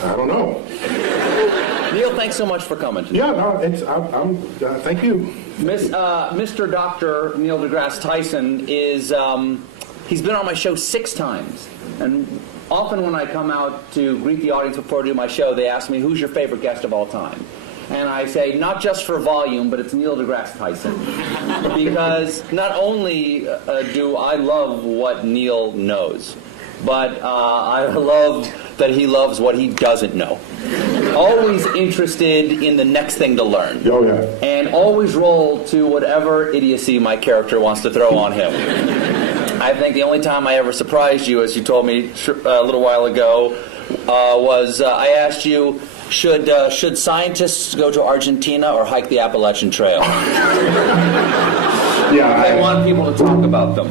I don't know. Neil, thanks so much for coming today. Yeah, no, thank you. Mr. Dr. Neil deGrasse Tyson is, he's been on my show 6 times. And often when I come out to greet the audience before I do my show, they ask me, who's your favorite guest of all time? And I say, not just for volume, but it's Neil deGrasse Tyson. Because not only do I love what Neil knows, but I love that he loves what he doesn't know. Always interested in the next thing to learn. Oh, yeah. And always roll to whatever idiocy my character wants to throw on him. I think the only time I ever surprised you, as you told me a little while ago, was I asked you, should scientists go to Argentina or hike the Appalachian Trail? Yeah, I want people to talk about them.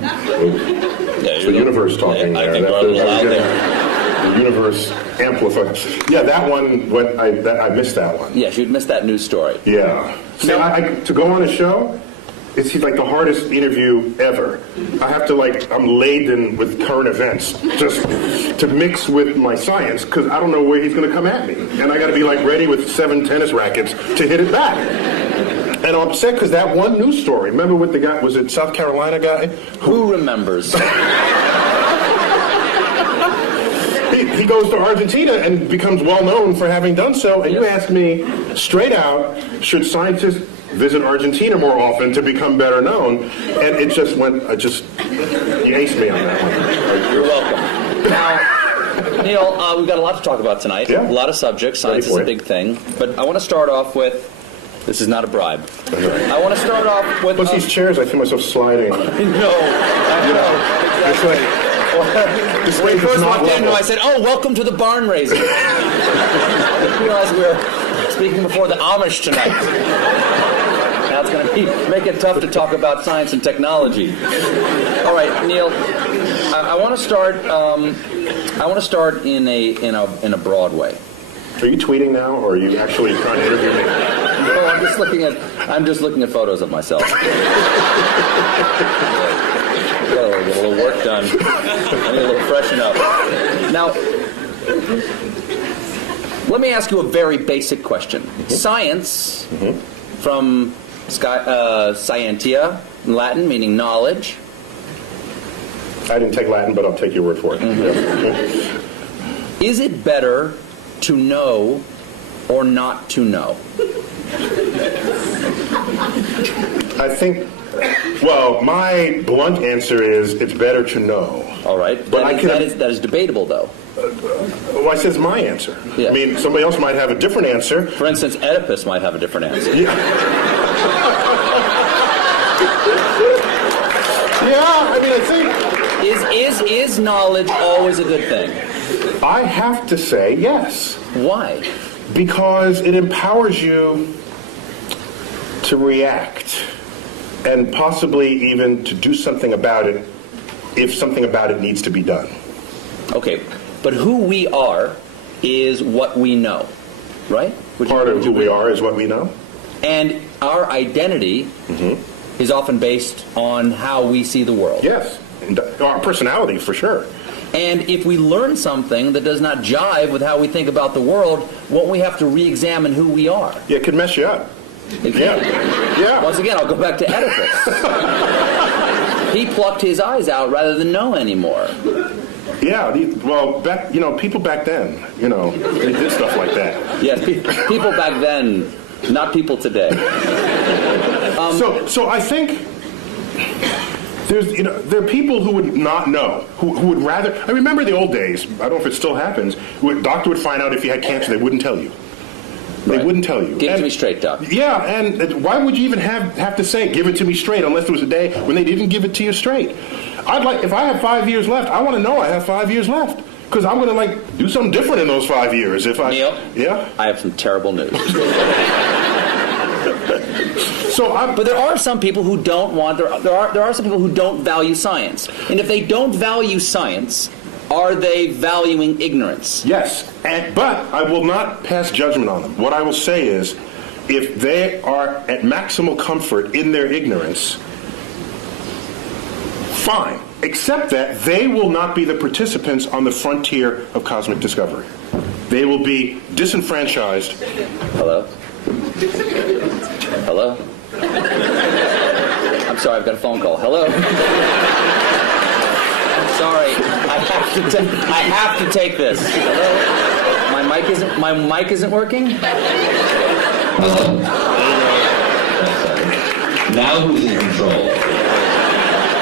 It's the universe talking there. I think we're a little out there. The universe amplifies. Yeah, that one, I missed that one. Yes, you'd missed that news story. Yeah. See, to go on a show, it's like the hardest interview ever. I have to I'm laden with current events just to mix with my science because I don't know where he's going to come at me. And I got to be ready with 7 tennis rackets to hit it back. And I'm upset because that one news story, remember with the guy, was it South Carolina guy? Who remembers? He goes to Argentina and becomes well known for having done so. And you ask me straight out, should scientists visit Argentina more often to become better known? And it just went, you aced me on that one. You're welcome. Now, Neil, we've got a lot to talk about tonight. Yeah. A lot of subjects. Science is a big thing. But I want to start off with, this is not a bribe. I want to start off with... Plus these chairs, I feel myself sliding. I know. Exactly. When we first walked in, I said, "Oh, welcome to the barn raising." I didn't realize we were speaking before the Amish tonight. Now it's going to make it tough to talk about science and technology. All right, Neil, I want to start. I want to start in a broad way. Are you tweeting now, or are you actually trying to interview me? No, I'm just looking at photos of myself. Get a little work done. I need a little freshen up. Now, let me ask you a very basic question. Science, from scientia, in Latin, meaning knowledge. I didn't take Latin, but I'll take your word for it. Is it better to know or not to know? I think, well, my blunt answer is it's better to know. All right. But that is debatable, though. Well, I said my answer. Yeah. I mean, somebody else might have a different answer. For instance, Oedipus might have a different answer. Yeah. Yeah, I mean, I think... Is knowledge always a good thing? I have to say yes. Why? Because it empowers you to react and possibly even to do something about it if something about it needs to be done. Okay, but who we are is what we know, right? Part of who we are is what we know. And our identity is often based on how we see the world. Yes, and our personality for sure. And if we learn something that does not jive with how we think about the world, won't we have to re-examine who we are? Yeah, it could mess you up. It can. Yeah. Once again, I'll go back to Oedipus. He plucked his eyes out rather than know anymore. Yeah, well, people back then, they did stuff like that. Yes, people back then, not people today. So I think there are people who would not know, who would rather. I remember the old days. I don't know if it still happens. A doctor would find out if you had cancer, they wouldn't tell you. They wouldn't tell you. Give it to me straight, Doc. Yeah, and why would you even have to say, give it to me straight, unless there was a day when they didn't give it to you straight? If I have 5 years left, I want to know I have 5 years left. Because I'm going to, do something different in those 5 years. Neil? Yeah? I have some terrible news. But there are some people who don't want, there are some people who don't value science. And if they don't value science, are they valuing ignorance? Yes, but I will not pass judgment on them. What I will say is, if they are at maximal comfort in their ignorance, fine. except that they will not be the participants on the frontier of cosmic discovery. They will be disenfranchised. Hello? Hello? I'm sorry, I've got a phone call. Hello? I'm sorry. I have to take this. Hello? My mic isn't working? Hello? Now who's in control?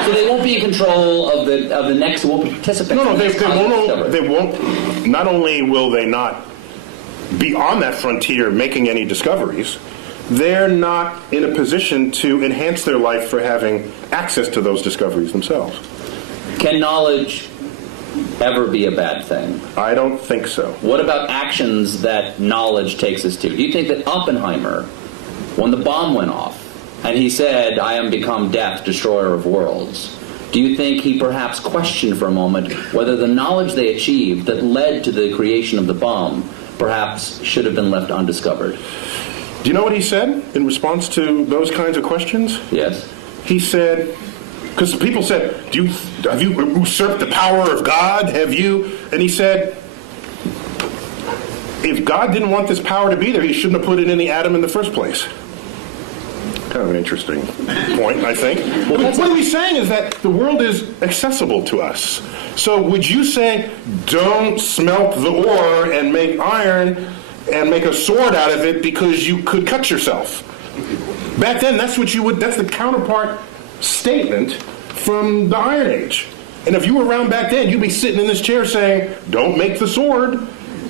So they won't be in control of the next, won't be participants. No, in the they next cosmic won't. discovery. They won't. Not only will they not be on that frontier making any discoveries, they're not in a position to enhance their life for having access to those discoveries themselves. Can knowledge ever be a bad thing? I don't think so. What about actions that knowledge takes us to? Do you think that Oppenheimer, when the bomb went off, and he said, "I am become death, destroyer of worlds," do you think he perhaps questioned for a moment whether the knowledge they achieved that led to the creation of the bomb perhaps should have been left undiscovered? Do you know what he said in response to those kinds of questions? Yes. He said, because people said, have you usurped the power of God? Have you? And he said, if God didn't want this power to be there, he shouldn't have put it in the atom in the first place. Kind of an interesting point, I think. What he's saying is that the world is accessible to us. So would you say, don't smelt the ore and make iron and make a sword out of it because you could cut yourself? Back then, that's the counterpart statement from the Iron Age. And if you were around back then, you'd be sitting in this chair saying, don't make the sword,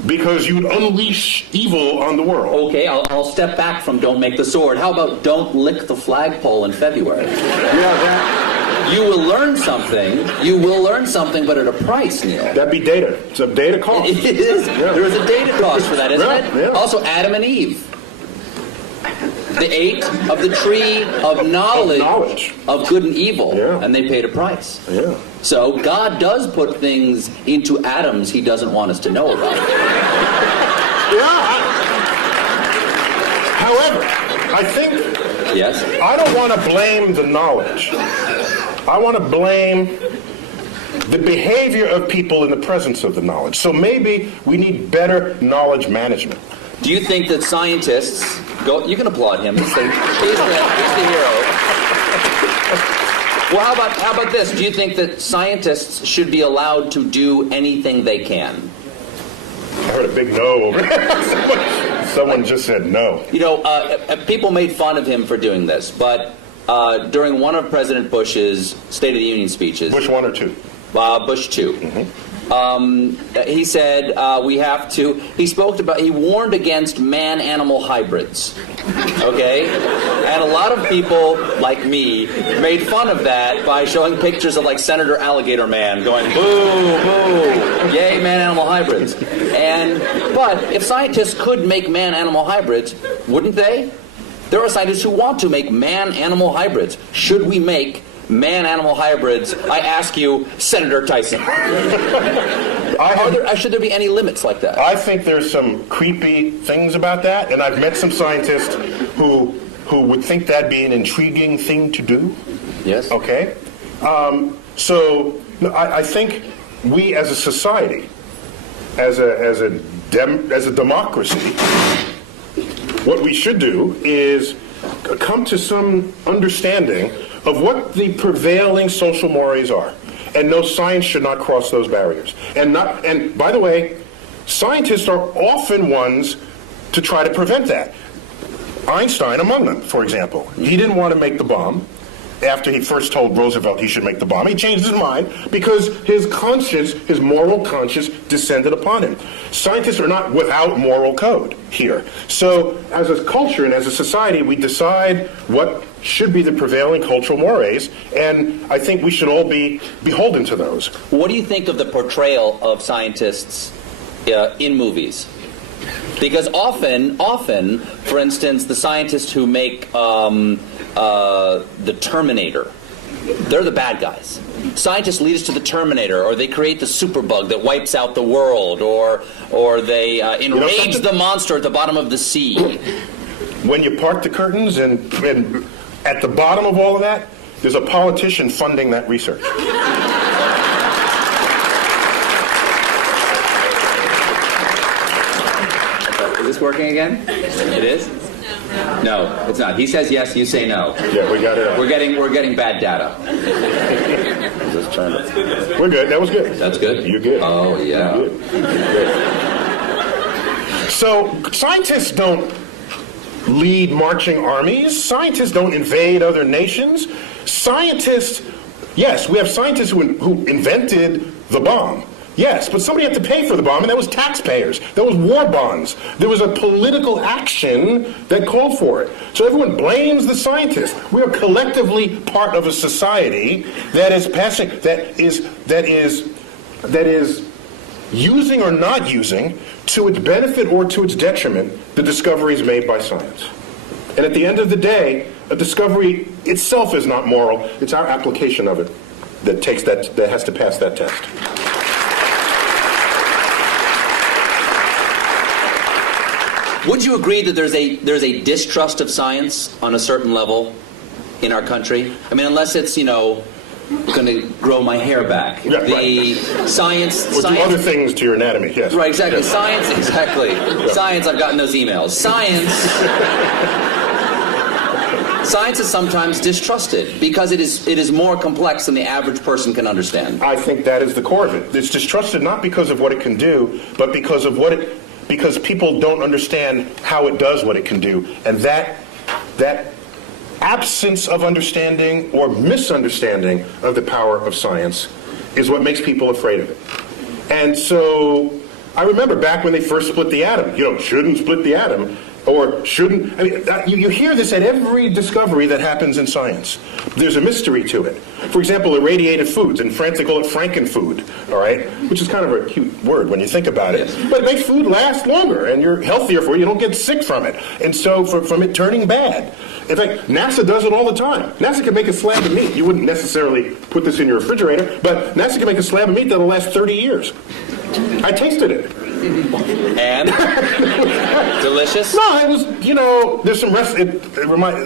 because you'd unleash evil on the world. Okay, I'll step back from don't make the sword. How about don't lick the flagpole in February? Yeah, You will learn something. You will learn something, but at a price, Neil. that'd be data. It's a data cost. It is. Yeah. There is a data cost for that, isn't it? Yeah. Also, Adam and Eve. They ate of the tree of knowledge of good and evil, Yeah. and they paid a price. Yeah. So God does put things into atoms he doesn't want us to know about. Yeah. However, I think Yes? I don't want to blame the knowledge. I want to blame the behavior of people in the presence of the knowledge. So maybe we need better knowledge management. Do you think that scientists... You can applaud him. He's the hero. Well, how about this? Do you think that scientists should be allowed to do anything they can? I heard a big no over there. Someone just said no. You know, people made fun of him for doing this, but during one of President Bush's State of the Union speeches... Bush 1 or 2? Bush 2. He said he warned against man-animal hybrids. Okay? And a lot of people, like me, made fun of that by showing pictures of, like, Senator Alligator Man going, boo, boo, yay, man-animal hybrids. But if scientists could make man-animal hybrids, wouldn't they? There are scientists who want to make man-animal hybrids. Should we make man-animal hybrids? I ask you, Senator Tyson. Should there be any limits like that? I think there's some creepy things about that, and I've met some scientists who would think that'd be an intriguing thing to do. Yes. Okay? I think we as a society, as a democracy, what we should do is come to some understanding of what the prevailing social mores are. And no, science should not cross those barriers. And by the way, scientists are often ones to try to prevent that. Einstein among them, for example. He didn't want to make the bomb after he first told Roosevelt he should make the bomb. He changed his mind because his conscience, his moral conscience, descended upon him. Scientists are not without moral code here. So as a culture and as a society, we decide what should be the prevailing cultural mores, and I think we should all be beholden to those. What do you think of the portrayal of scientists in movies? Because often, for instance, the scientists who make the Terminator, they're the bad guys. Scientists lead us to the Terminator, or they create the superbug that wipes out the world, or they enrage the monster at the bottom of the sea. When you part the curtains and at the bottom of all of that, there's a politician funding that research. Is this working again? It is? No, it's not. He says yes, you say no. Yeah, we got it. We're getting bad data. Just trying to... We're good. That was good. That's good? You're good. Oh, yeah. You're good. So scientists don't lead marching armies. Scientists don't invade other nations. Scientists, yes, we have scientists who invented the bomb. Yes, but somebody had to pay for the bomb, and that was taxpayers. That was war bonds. There was a political action that called for it. So everyone blames the scientists. We are collectively part of a society that is using or not using, to its benefit or to its detriment, the discoveries made by science. And at the end of the day, a discovery itself is not moral. It's our application of it that has to pass that test. Would you agree that there's a distrust of science on a certain level in our country? I mean, unless it's, going to grow my hair back. Yeah, Science... Or do other things to your anatomy, yes. Right, exactly. Yes. Science, exactly. Yeah. Science, I've gotten those emails. Science is sometimes distrusted because it is more complex than the average person can understand. I think that is the core of it. It's distrusted not because of what it can do, but because people don't understand how it does what it can do. And that absence of understanding or misunderstanding of the power of science is what makes people afraid of it. And so I remember back when they first split the atom, shouldn't split the atom. Or shouldn't, you hear this at every discovery that happens in science. There's a mystery to it. For example, irradiated foods. In France, they call it frankenfood, all right? Which is kind of a cute word when you think about it. But it makes food last longer, and you're healthier for it. You don't get sick from it. And so from it turning bad. In fact, NASA does it all the time. NASA can make a slab of meat. You wouldn't necessarily put this in your refrigerator, but NASA can make a slab of meat that'll last 30 years. I tasted it. And? Delicious? No, it was, there's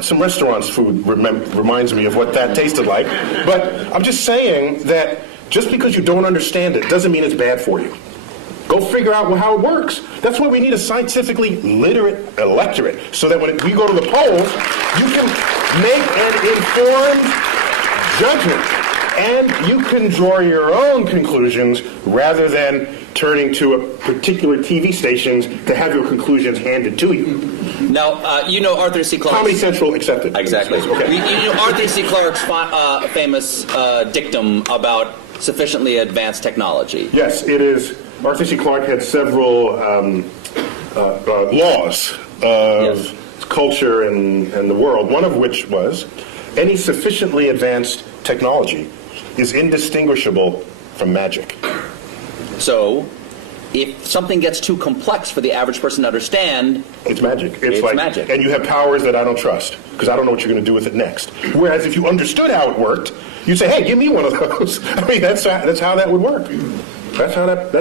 some restaurants food reminds me of what that tasted like. But I'm just saying that just because you don't understand it doesn't mean it's bad for you. Go figure out how it works. That's why we need a scientifically literate electorate, so that when we go to the polls, you can make an informed judgment. And you can draw your own conclusions rather than turning to a particular TV stations to have your conclusions handed to you. Now, Arthur C. Clarke. Comedy Central accepted. Exactly. Okay. Arthur C. Clarke's famous dictum about sufficiently advanced technology. Yes, it is. Arthur C. Clarke had several laws of culture and the world, one of which was any sufficiently advanced technology is indistinguishable from magic. So, if something gets too complex for the average person to understand, it's magic. It's like magic. And you have powers that I don't trust, because I don't know what you're going to do with it next. Whereas if you understood how it worked, you say, hey, give me one of those. I mean, that's how that would work. That's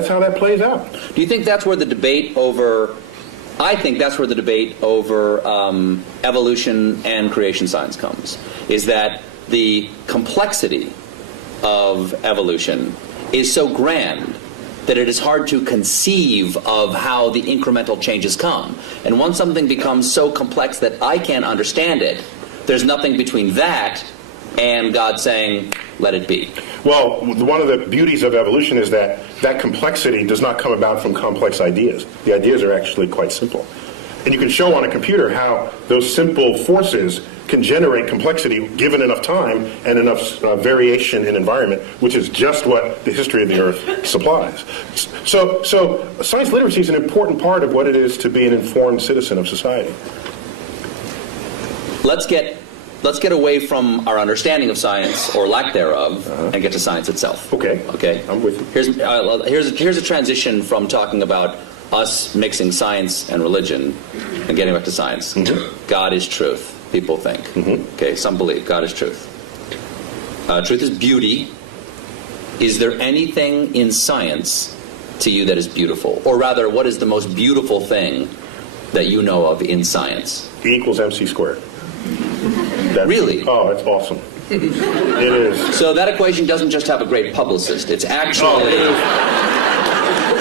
how that plays out. Do you think that's where the debate over... I think that's where the debate over evolution and creation science comes, is that the complexity of evolution is so grand that it is hard to conceive of how the incremental changes come. And once something becomes so complex that I can't understand it, there's nothing between that and God saying, let it be. Well, one of the beauties of evolution is that complexity does not come about from complex ideas. The ideas are actually quite simple. And you can show on a computer how those simple forces can generate complexity given enough time and enough variation in environment, which is just what the history of the Earth supplies. So science literacy is an important part of what it is to be an informed citizen of society. Let's get away from our understanding of science, or lack thereof, and get to science itself. Okay. I'm with you. Here's a transition from talking about us mixing science and religion and getting back to science. Mm-hmm. God is truth, people think. Mm-hmm. Okay, some believe God is truth. Truth is beauty. Is there anything in science to you that is beautiful? Or rather, what is the most beautiful thing that you know of in science? E equals MC squared. Really? Oh, that's awesome. It is. So that equation doesn't just have a great publicist. It's actually...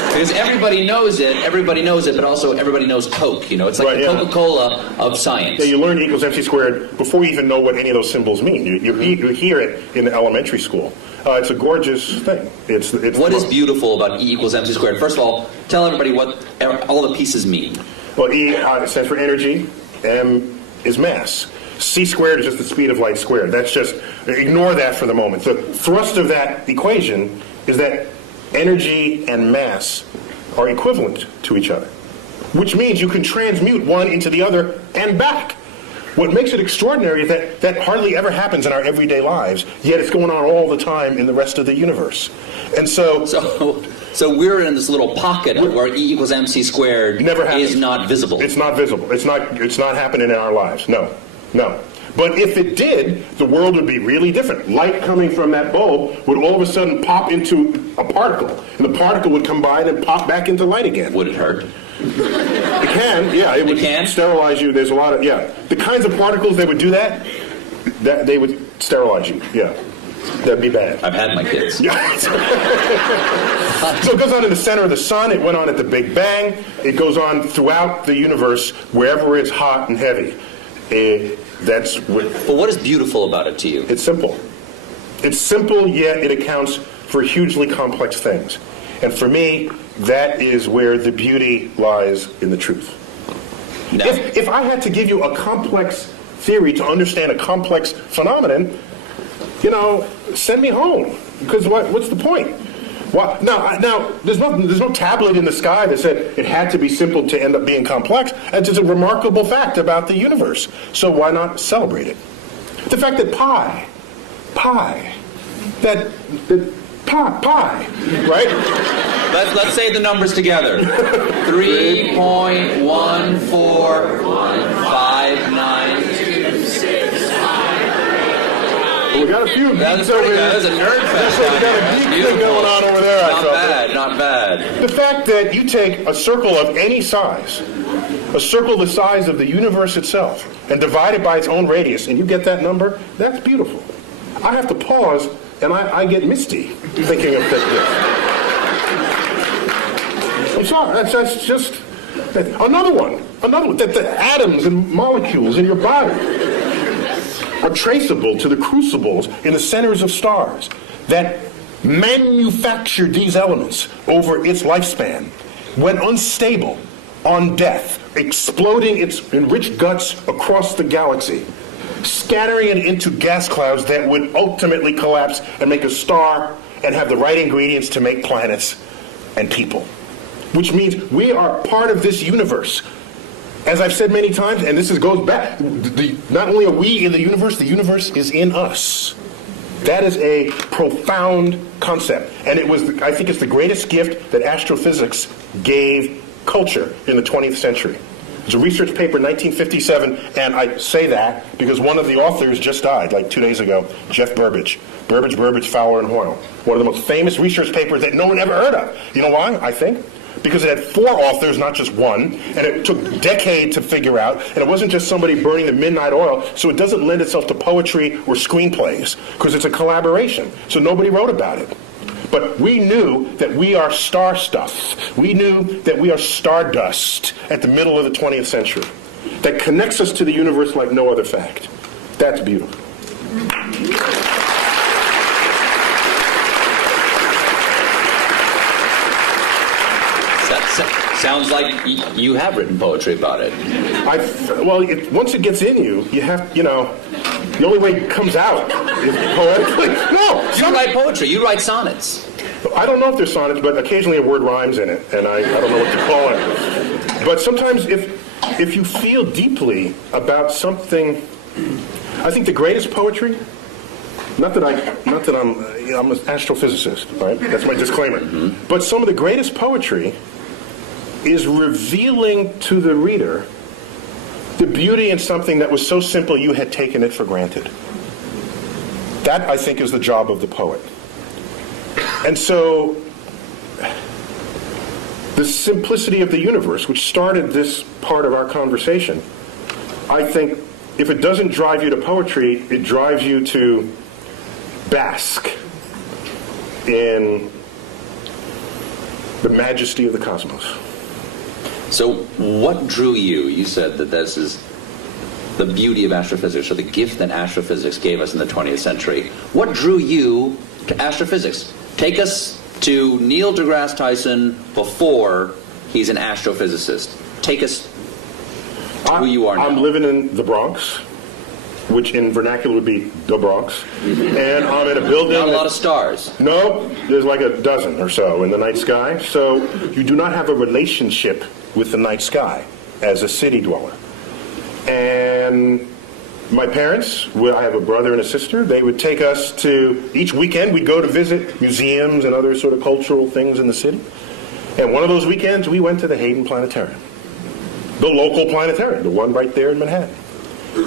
Because everybody knows it, but also everybody knows Coke, It's like the Coca-Cola of science. Yeah, you learn E equals MC squared before you even know what any of those symbols mean. You hear it in elementary school. It's a gorgeous thing. What is beautiful about E equals MC squared? First of all, tell everybody what all the pieces mean. Well, E stands for energy. M is mass. C squared is just the speed of light squared. That's just, ignore that for the moment. The thrust of that equation is that energy and mass are equivalent to each other, which means you can transmute one into the other and back. What makes it extraordinary is that that hardly ever happens in our everyday lives, yet it's going on all the time in the rest of the universe. And so we're in this little pocket where E equals MC squared is not visible. It's not visible. It's not happening in our lives. No. But if it did, the world would be really different. Light coming from that bulb would all of a sudden pop into a particle, and the particle would combine and pop back into light again. Would it hurt? It can, yeah. It would sterilize you. There's a lot of, the kinds of particles that would do that they would sterilize you, yeah. That'd be bad. I've had my kids. Yeah. So it goes on in the center of the sun. It went on at the Big Bang. It goes on throughout the universe, wherever it's hot and heavy. But what is beautiful about it to you? It's simple. It's simple, yet it accounts for hugely complex things. And for me, that is where the beauty lies in the truth. No. If I had to give you a complex theory to understand a complex phenomenon, send me home. Because what's the point? Well, now, there's no tablet in the sky that said it had to be simple to end up being complex. It's just a remarkable fact about the universe. So why not celebrate it? The fact that pi, right? Let's say the numbers together. 3.145926. We got a few geeks over there. That's a nerd fest. We got a geek thing going on over there. Not bad. The fact that you take a circle of any size, a circle the size of the universe itself, and divide it by its own radius, and you get that number, that's beautiful. I have to pause, and I get misty thinking of this. I'm sorry, that's just another one, that the atoms and molecules in your body are traceable to the crucibles in the centers of stars that manufactured these elements over its lifespan, when unstable, on death, exploding its enriched guts across the galaxy, scattering it into gas clouds that would ultimately collapse and make a star and have the right ingredients to make planets and people. Which means we are part of this universe. As I've said many times, and this goes back, not only are we in the universe is in us. That is a profound concept. And I think it's the greatest gift that astrophysics gave culture in the 20th century. There's a research paper in 1957, and I say that because one of the authors just died, like 2 days ago, Jeff Burbidge. Burbidge, Fowler, and Hoyle. One of the most famous research papers that no one ever heard of. You know why, I think? Because it had 4 authors, not just one, and it took a decade to figure out, and it wasn't just somebody burning the midnight oil, so it doesn't lend itself to poetry or screenplays, because it's a collaboration, so nobody wrote about it. But we knew that we are star stuff. We knew that we are stardust at the middle of the 20th century. That connects us to the universe like no other fact. That's beautiful. Sounds like you have written poetry about it. Once it gets in you, you have, the only way it comes out is poetically. No! You write poetry. You write sonnets. I don't know if they're sonnets, but occasionally a word rhymes in it, and I don't know what to call it. But sometimes if you feel deeply about something, I think the greatest poetry, not that I'm an astrophysicist, right? That's my disclaimer. Mm-hmm. But some of the greatest poetry is revealing to the reader the beauty in something that was so simple you had taken it for granted. That, I think, is the job of the poet. And so, the simplicity of the universe, which started this part of our conversation, I think if it doesn't drive you to poetry, it drives you to bask in the majesty of the cosmos. So what drew you? You said that this is the beauty of astrophysics, or the gift that astrophysics gave us in the 20th century. What drew you to astrophysics? Take us to Neil deGrasse Tyson before he's an astrophysicist. Take us to who you are now. I'm living in the Bronx, which in vernacular would be the Bronx. And I'm in a building... Not a lot of stars. No, there's like a dozen or so in the night sky. So you do not have a relationship with the night sky as a city dweller. And my parents, I have a brother and a sister, they would take us to, each weekend we'd go to visit museums and other sort of cultural things in the city. And one of those weekends we went to the Hayden Planetarium. The local planetarium, the one right there in Manhattan.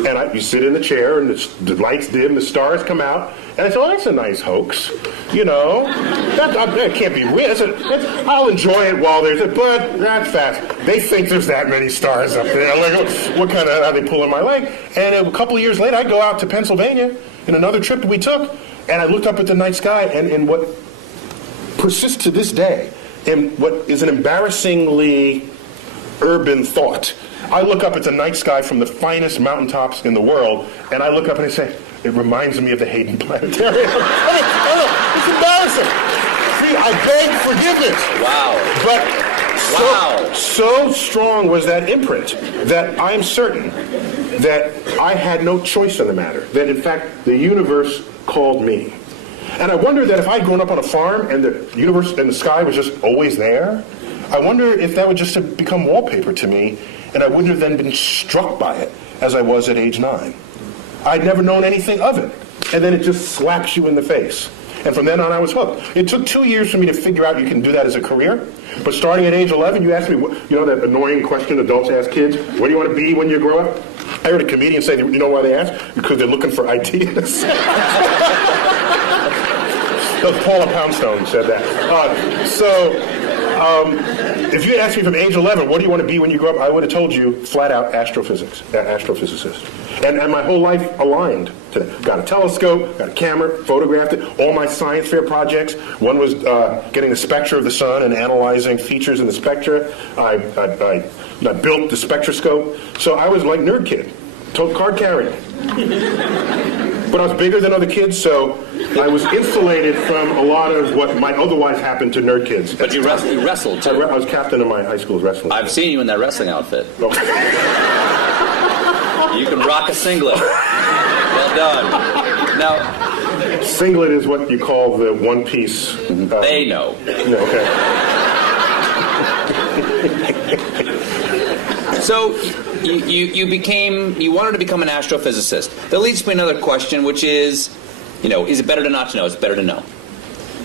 And you sit in the chair, and the lights dim, the stars come out, and I said, "Oh, that's a nice hoax, you know. That can't be real. I'll enjoy it while there's it, but that's fast. They think there's that many stars up there. Like, what kind of? Are they pulling my leg?" And a couple of years later, I go out to Pennsylvania in another trip that we took, and I looked up at the night sky, and in what persists to this day, in what is an embarrassingly urban thought. I look up at the night sky from the finest mountaintops in the world, and I look up and I say, "It reminds me of the Hayden Planetarium." It's embarrassing. See, I beg forgiveness. Wow. But so strong was that imprint that I'm certain that I had no choice in the matter. That, in fact, the universe called me. And I wonder that if I'd grown up on a farm and the universe and the sky was just always there, I wonder if that would just have become wallpaper to me, and I wouldn't have then been struck by it as I was at age 9. I'd never known anything of it. And then it just slaps you in the face. And from then on, I was hooked. It took 2 years for me to figure out you can do that as a career. But starting at age 11, you asked me, you know that annoying question adults ask kids, what do you want to be when you grow up? I heard a comedian say, you know why they ask? Because they're looking for ideas. Paula Poundstone said that. If you had asked me from age 11, what do you want to be when you grow up, I would have told you flat out astrophysicist. And my whole life aligned to that. Got a telescope, got a camera, photographed it. All my science fair projects, one was getting the spectra of the sun and analyzing features in the spectra. I built the spectroscope. So I was like nerd kid, card carrying. But I was bigger than other kids, so I was insulated from a lot of what might otherwise happen to nerd kids. But you wrestled, too. I was captain of my high school's wrestling. I've seen you in that wrestling outfit. You can rock a singlet. Well done. Now, singlet is what you call the one-piece... they know. No, okay. So... You wanted to become an astrophysicist. That leads to another question, which is, is it better to not to know? It's better to know.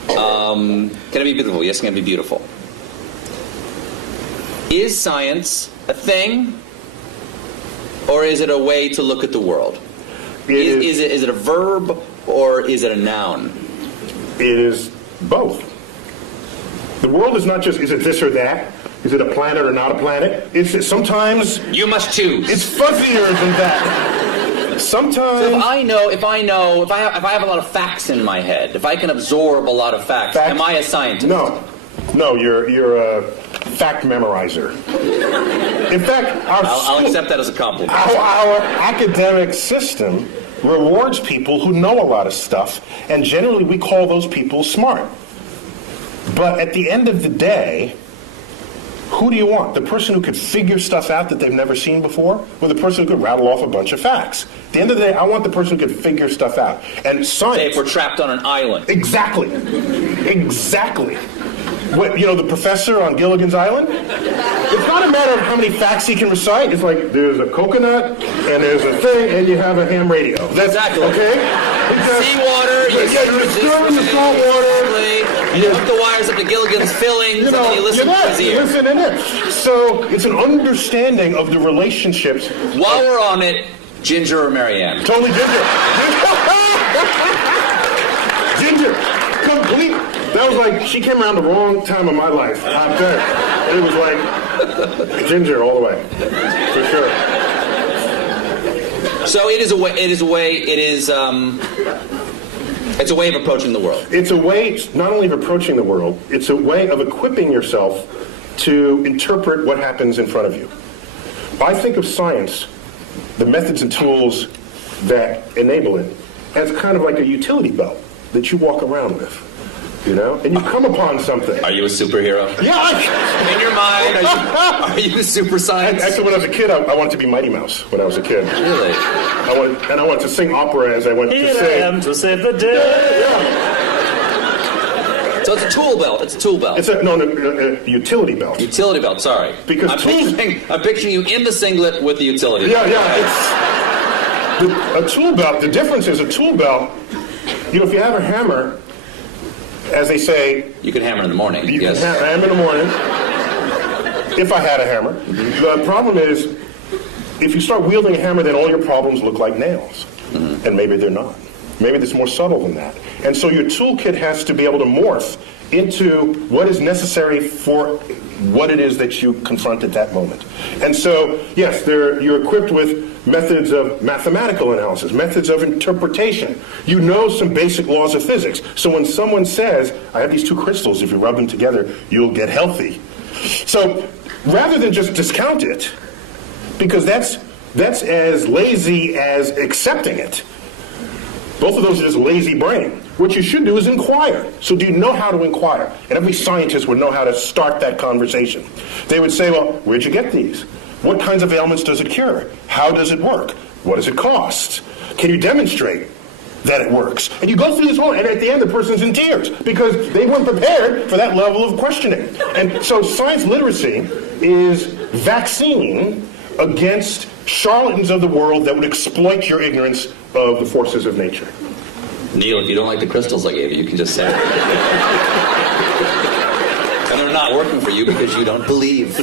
Can it be beautiful? Yes, can it be beautiful? Is science a thing, or is it a way to look at the world? Is it a verb, or is it a noun? It is both. The world is not just, is it this or that? Is it a planet or not a planet? Sometimes... You must choose. It's fuzzier than that. Sometimes... So if I have a lot of facts in my head, if I can absorb a lot of facts, am I a scientist? No, you're a fact memorizer. In fact, I'll accept that as a compliment. Our academic system rewards people who know a lot of stuff, and generally we call those people smart. But at the end of the day... Who do you want? The person who could figure stuff out that they've never seen before, or the person who could rattle off a bunch of facts? At the end of the day, I want the person who could figure stuff out. And science... Say if we're trapped on an island. Exactly. What, the professor on Gilligan's Island? It's not a matter of how many facts he can recite. It's like, there's a coconut, and there's a thing, and you have a ham radio. That's exactly. Okay? Seawater, you stir in the salt water. You hook the wires up to Gilligan's fillings, and then you listen to his ear. Listen in it. So it's an understanding of the relationships. While we're on it, Ginger or Marianne? Totally Ginger. Ginger. Complete. That was like, she came around the wrong time of my life. I'm there. It was like Ginger all the way. For sure. So it is a way, It's a way of approaching the world. It's a way not only of approaching the world, it's a way of equipping yourself to interpret what happens in front of you. I think of science, the methods and tools that enable it, as kind of like a utility belt that you walk around with, you know? And you come upon something. Are you a superhero? Yeah, In your mind, are you super science? actually, when I was a kid, I wanted to be Mighty Mouse when I was a kid. Really? I wanted to sing opera as I went to sing. To save the day. Yeah. So it's a tool belt. It's a tool belt. It's a utility belt. Utility belt, sorry. Because I'm tools- picturing you in the singlet with the utility belt. A tool belt, the difference is a tool belt, you know, if you have a hammer, as they say, You can hammer in the morning, you yes. can hammer in the morning, if I had a hammer. The problem is, if you start wielding a hammer, then all your problems look like nails. And maybe they're not. Maybe it's more subtle than that. And so your toolkit has to be able to morph into what is necessary for what it is that you confront at that moment. And so, yes, you're equipped with methods of mathematical analysis, methods of interpretation. You know some basic laws of physics. So when someone says, I have these two crystals, if you rub them together, you'll get healthy. So rather than just discount it, because that's as lazy as accepting it. Both of those are just lazy brain. What you should do is inquire. So do you know how to inquire? And every scientist would know how to start that conversation. They would say, well, where'd you get these? What kinds of ailments does it cure? How does it work? What does it cost? Can you demonstrate that it works? And you go through this whole, and at the end the person's in tears because they weren't prepared for that level of questioning. And so science literacy is vaccine against charlatans of the world that would exploit your ignorance of the forces of nature. Neil, if you don't like the crystals I gave you, you can just say it. And they're not working for you because you don't believe.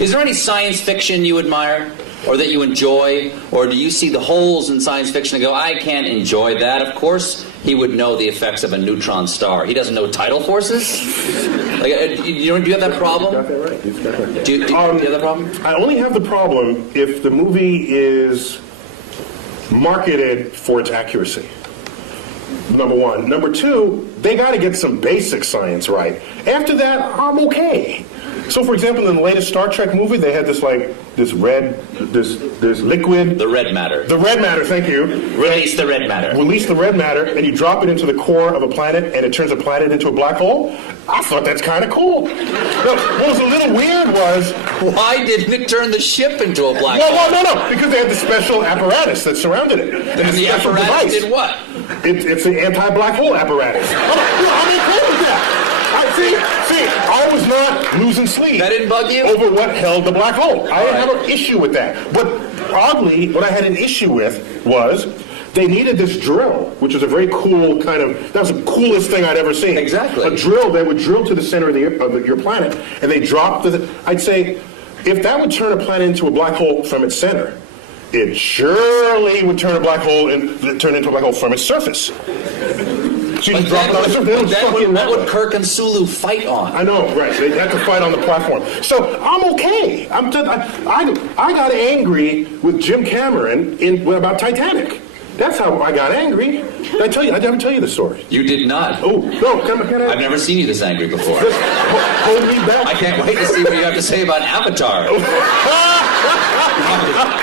Is there any science fiction you admire? Or that you enjoy? Or do you see the holes in science fiction and go, I can't enjoy that? Of course he would know the effects of a neutron star. He doesn't know tidal forces? Like, do you have that problem? Got that right. You've got that right. Do you have that problem? I only have the problem if the movie is marketed for its accuracy. Number one. Number two, they got to get some basic science right. After that, I'm okay. So, for example, in the latest Star Trek movie, they had this liquid. The red matter. The red matter, thank you. Release the red matter. Release the red matter, and you drop it into the core of a planet, and it turns a planet into a black hole. I thought that's kind of cool. Now, what was a little weird was... Why didn't it turn the ship into a black hole? No, because they had the special apparatus that surrounded it. And the apparatus did what? It's an anti-black hole apparatus. I'm okay with that. See, I was not losing sleep. That didn't bug you? Over what held the black hole. I didn't right. have an issue with that. But oddly, what I had an issue with was they needed this drill, which was a very cool kind of, that was the coolest thing I'd ever seen. Exactly. A drill that would drill to the center of your planet, and they dropped I'd say, if that would turn a planet into a black hole from its center, it surely would turn a black hole turn into a black hole from its surface. So you just drop it on the surface. What would Kirk and Sulu fight on? I know, right? They had to fight on the platform. So I'm okay. I got angry with Jim Cameron about Titanic. That's how I got angry. Did I tell you? I never tell you the story. You did not. Oh no! Can I? I've never seen you this angry before. Just hold me back. I can't wait to see what you have to say about Avatar.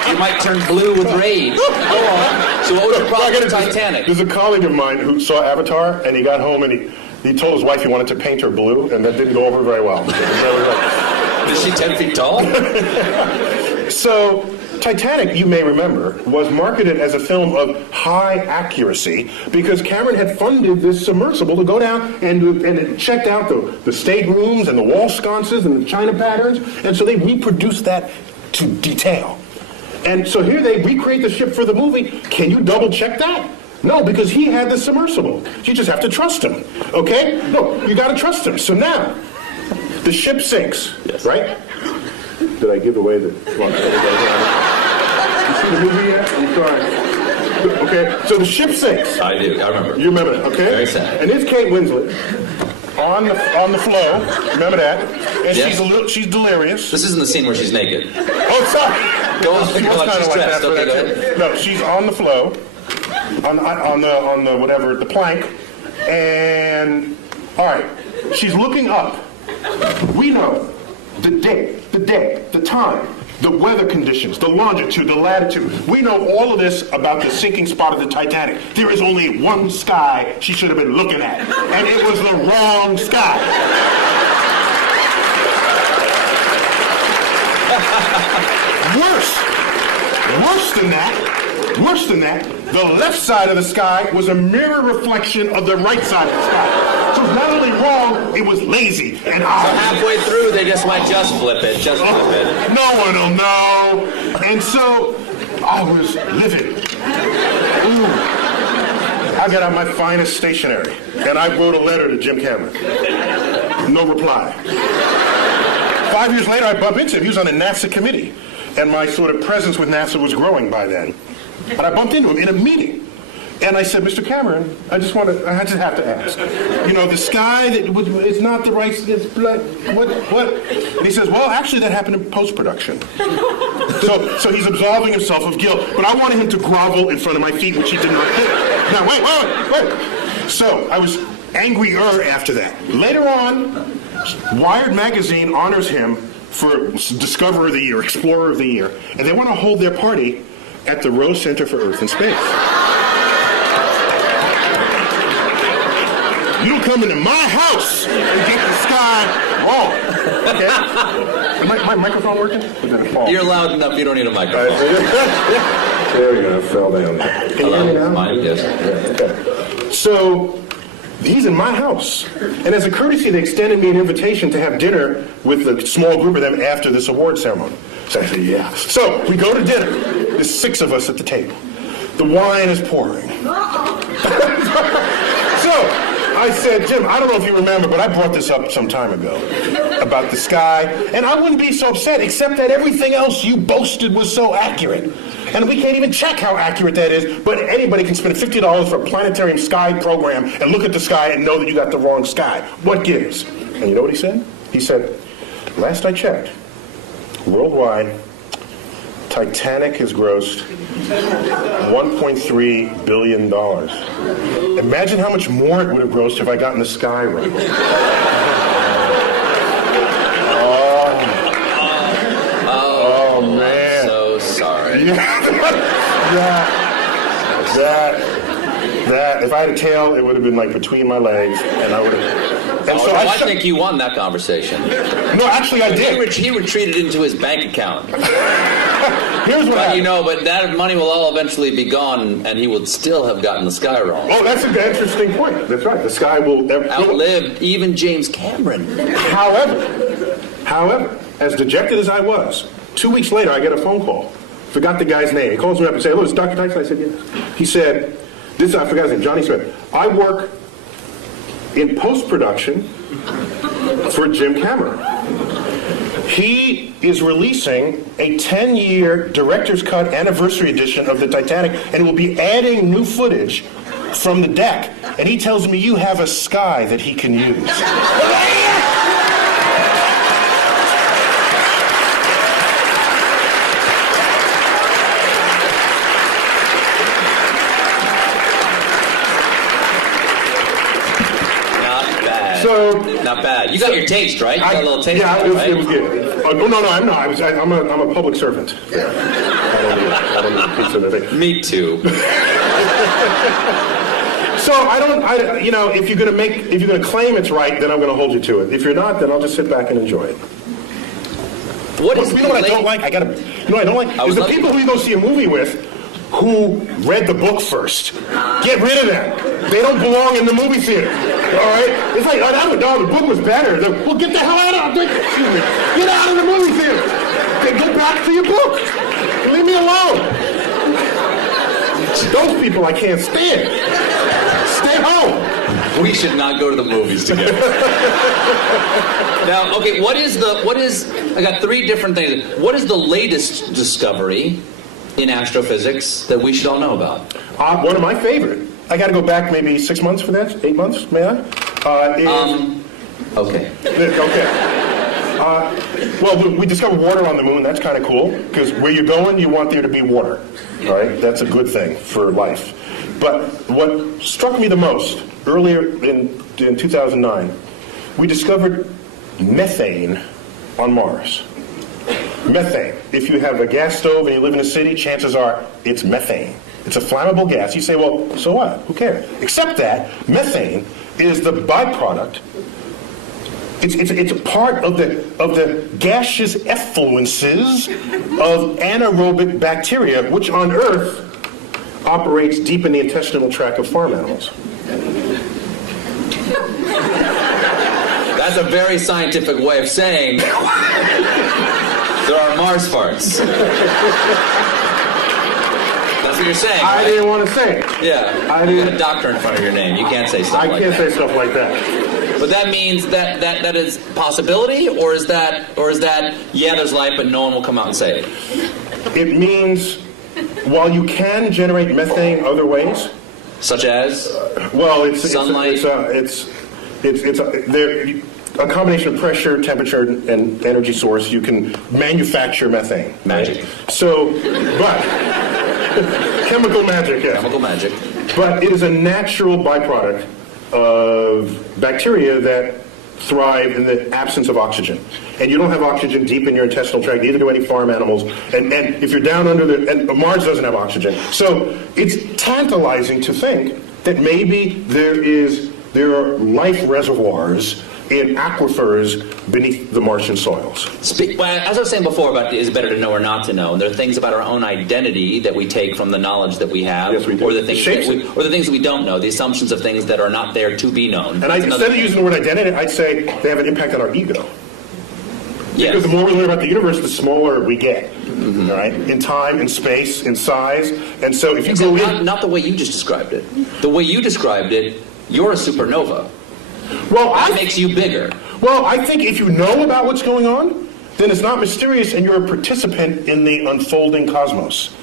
You might turn blue with rage. Go on. So what was your problem with Titanic? There's a colleague of mine who saw Avatar, and he got home and he told his wife he wanted to paint her blue, and that didn't go over very well. Is she 10 feet tall? So, Titanic, you may remember, was marketed as a film of high accuracy because Cameron had funded this submersible to go down and it checked out the staterooms and the wall sconces and the china patterns, and so they reproduced that to detail. And so here they recreate the ship for the movie. Can you double check that? No, because he had the submersible. You just have to trust him, okay? No, you got to trust him. So now, the ship sinks, yes. Right? Did I give away the... You see the movie yet? I'm sorry. Okay, so the ship sinks. I do, I remember. You remember that, okay? Very sad. And it's Kate Winslet on the flow. Remember that? And yes. she's delirious. This isn't the scene where she's naked. Oh, sorry. Go on, She go was on, kind she's of like that dressed. for Okay, that go too. ahead. No, she's on the flow, on the whatever, the plank, and all right, she's looking up. We know the date, the time, the weather conditions, the longitude, the latitude. We know all of this about the sinking spot of the Titanic. There is only one sky she should have been looking at, and it was the wrong sky. Worse than that, the left side of the sky was a mirror reflection of the right side of the sky. So it was not only wrong, it was lazy. And So halfway through, they just went, just flip it, just flip it. no one will know. And so I was livid. Ooh. I got out my finest stationery, and I wrote a letter to Jim Cameron. No reply. 5 years later, I bump into him. He was on a NASA committee, and my sort of presence with NASA was growing by then. And I bumped into him in a meeting. And I said, Mr. Cameron, I just have to ask. You know, the sky is not the right, it's black, what? And he says, well, actually that happened in post-production. So he's absolving himself of guilt, but I wanted him to grovel in front of my feet, which he did not do. Now, wait. So I was angrier after that. Later on, Wired magazine honors him for Discoverer of the Year, Explorer of the Year, and they want to hold their party at the Rose Center for Earth and Space. You don't come into my house and get the sky wrong. Okay? Is my microphone working? Or did it fall? You're loud enough, you don't need a microphone. There we go, it fell down. Can you hear me now? Mine, yes. Okay. So, he's in my house. And as a courtesy, they extended me an invitation to have dinner with a small group of them after this award ceremony. So I said, yeah. So we go to dinner. There's 6 of us at the table. The wine is pouring. So I said, Jim, I don't know if you remember, but I brought this up some time ago about the sky. And I wouldn't be so upset, except that everything else you boasted was so accurate. And we can't even check how accurate that is, but anybody can spend $50 for a planetarium sky program and look at the sky and know that you got the wrong sky. What gives? And you know what he said? He said, last I checked, worldwide, Titanic has grossed $1.3 billion. Imagine how much more it would have grossed if I got in the sky right. Oh, man. I'm so sorry. That, if I had a tail, it would have been like between my legs, and I would have. And so I think you won that conversation. No, actually, I did. He retreated into his bank account. Here's what happened. You know, but that money will all eventually be gone, and he would still have gotten the sky wrong. Oh, that's an interesting point. That's right. The sky will Outlived even James Cameron. However, as dejected as I was, 2 weeks later, I get a phone call. Forgot the guy's name. He calls me up and says, hello, it's Dr. Tyson. I said, yes. He said, I forgot his name, Johnny Smith. I work in post-production for Jim Cameron. He is releasing a 10-year director's cut anniversary edition of the Titanic, and will be adding new footage from the deck. And he tells me you have a sky that he can use. Not bad. You got your taste, right? You got a little taste. Yeah, right? it was good. No, I'm not. I'm a public servant. Yeah. I don't need pizza today. Me too. So if you're gonna claim it's right, then I'm gonna hold you to it. If you're not, then I'll just sit back and enjoy it. What I don't like? Is the people who you go see a movie with who read the book first. Get rid of them. They don't belong in the movie theater. All right? It's like, the book was better. Well, get the hell out of it. Get out of the movie theater. Go back to your book. Leave me alone. Those people I can't stand. Stay home. We should not go to the movies together. Now, okay, I got 3 different things. What is the latest discovery in astrophysics that we should all know about? One of my favorite. I got to go back maybe 6 months for that. 8 months, may I? Okay. Okay. Well, we discovered water on the moon. That's kind of cool, because where you're going, you want there to be water. All right? That's a good thing for life. But what struck me the most, earlier in 2009, we discovered methane on Mars. Methane. If you have a gas stove and you live in a city, chances are it's methane. It's a flammable gas. You say, well, so what? Who cares? Except that methane is the byproduct. It's a part of the gaseous effluences of anaerobic bacteria, which on Earth operates deep in the intestinal tract of farm animals. That's a very scientific way of saying there are Mars farts. That's what you're saying, I right? didn't want to say it. Yeah. You got a doctor in front of your name. You can't say stuff like that. I can't say stuff like that. But that means that is possibility, or is that yeah, there's life, but no one will come out and say it? It means while you can generate methane other ways, such as well, it's sunlight. It's a combination of pressure, temperature, and energy source. You can manufacture methane. Magic. Right? So, but chemical magic, yes. Chemical magic. But it is a natural byproduct of bacteria that thrive in the absence of oxygen. And you don't have oxygen deep in your intestinal tract, neither do any farm animals. And if you're down under and Mars doesn't have oxygen. So it's tantalizing to think that maybe there are life reservoirs in aquifers beneath the Martian soils. Well, as I was saying before about is it better to know or not to know, there are things about our own identity that we take from the knowledge that we have, yes, we do. or the things that we don't know, the assumptions of things that are not there to be known. And instead of using the word identity, I'd say they have an impact on our ego. Yes. Because the more we learn about the universe, the smaller we get, all right? In time, in space, in size. And so if you go in... Not the way you just described it. The way you described it, you're a supernova. Well, that makes you bigger. Well, I think if you know about what's going on, then it's not mysterious and you're a participant in the unfolding cosmos.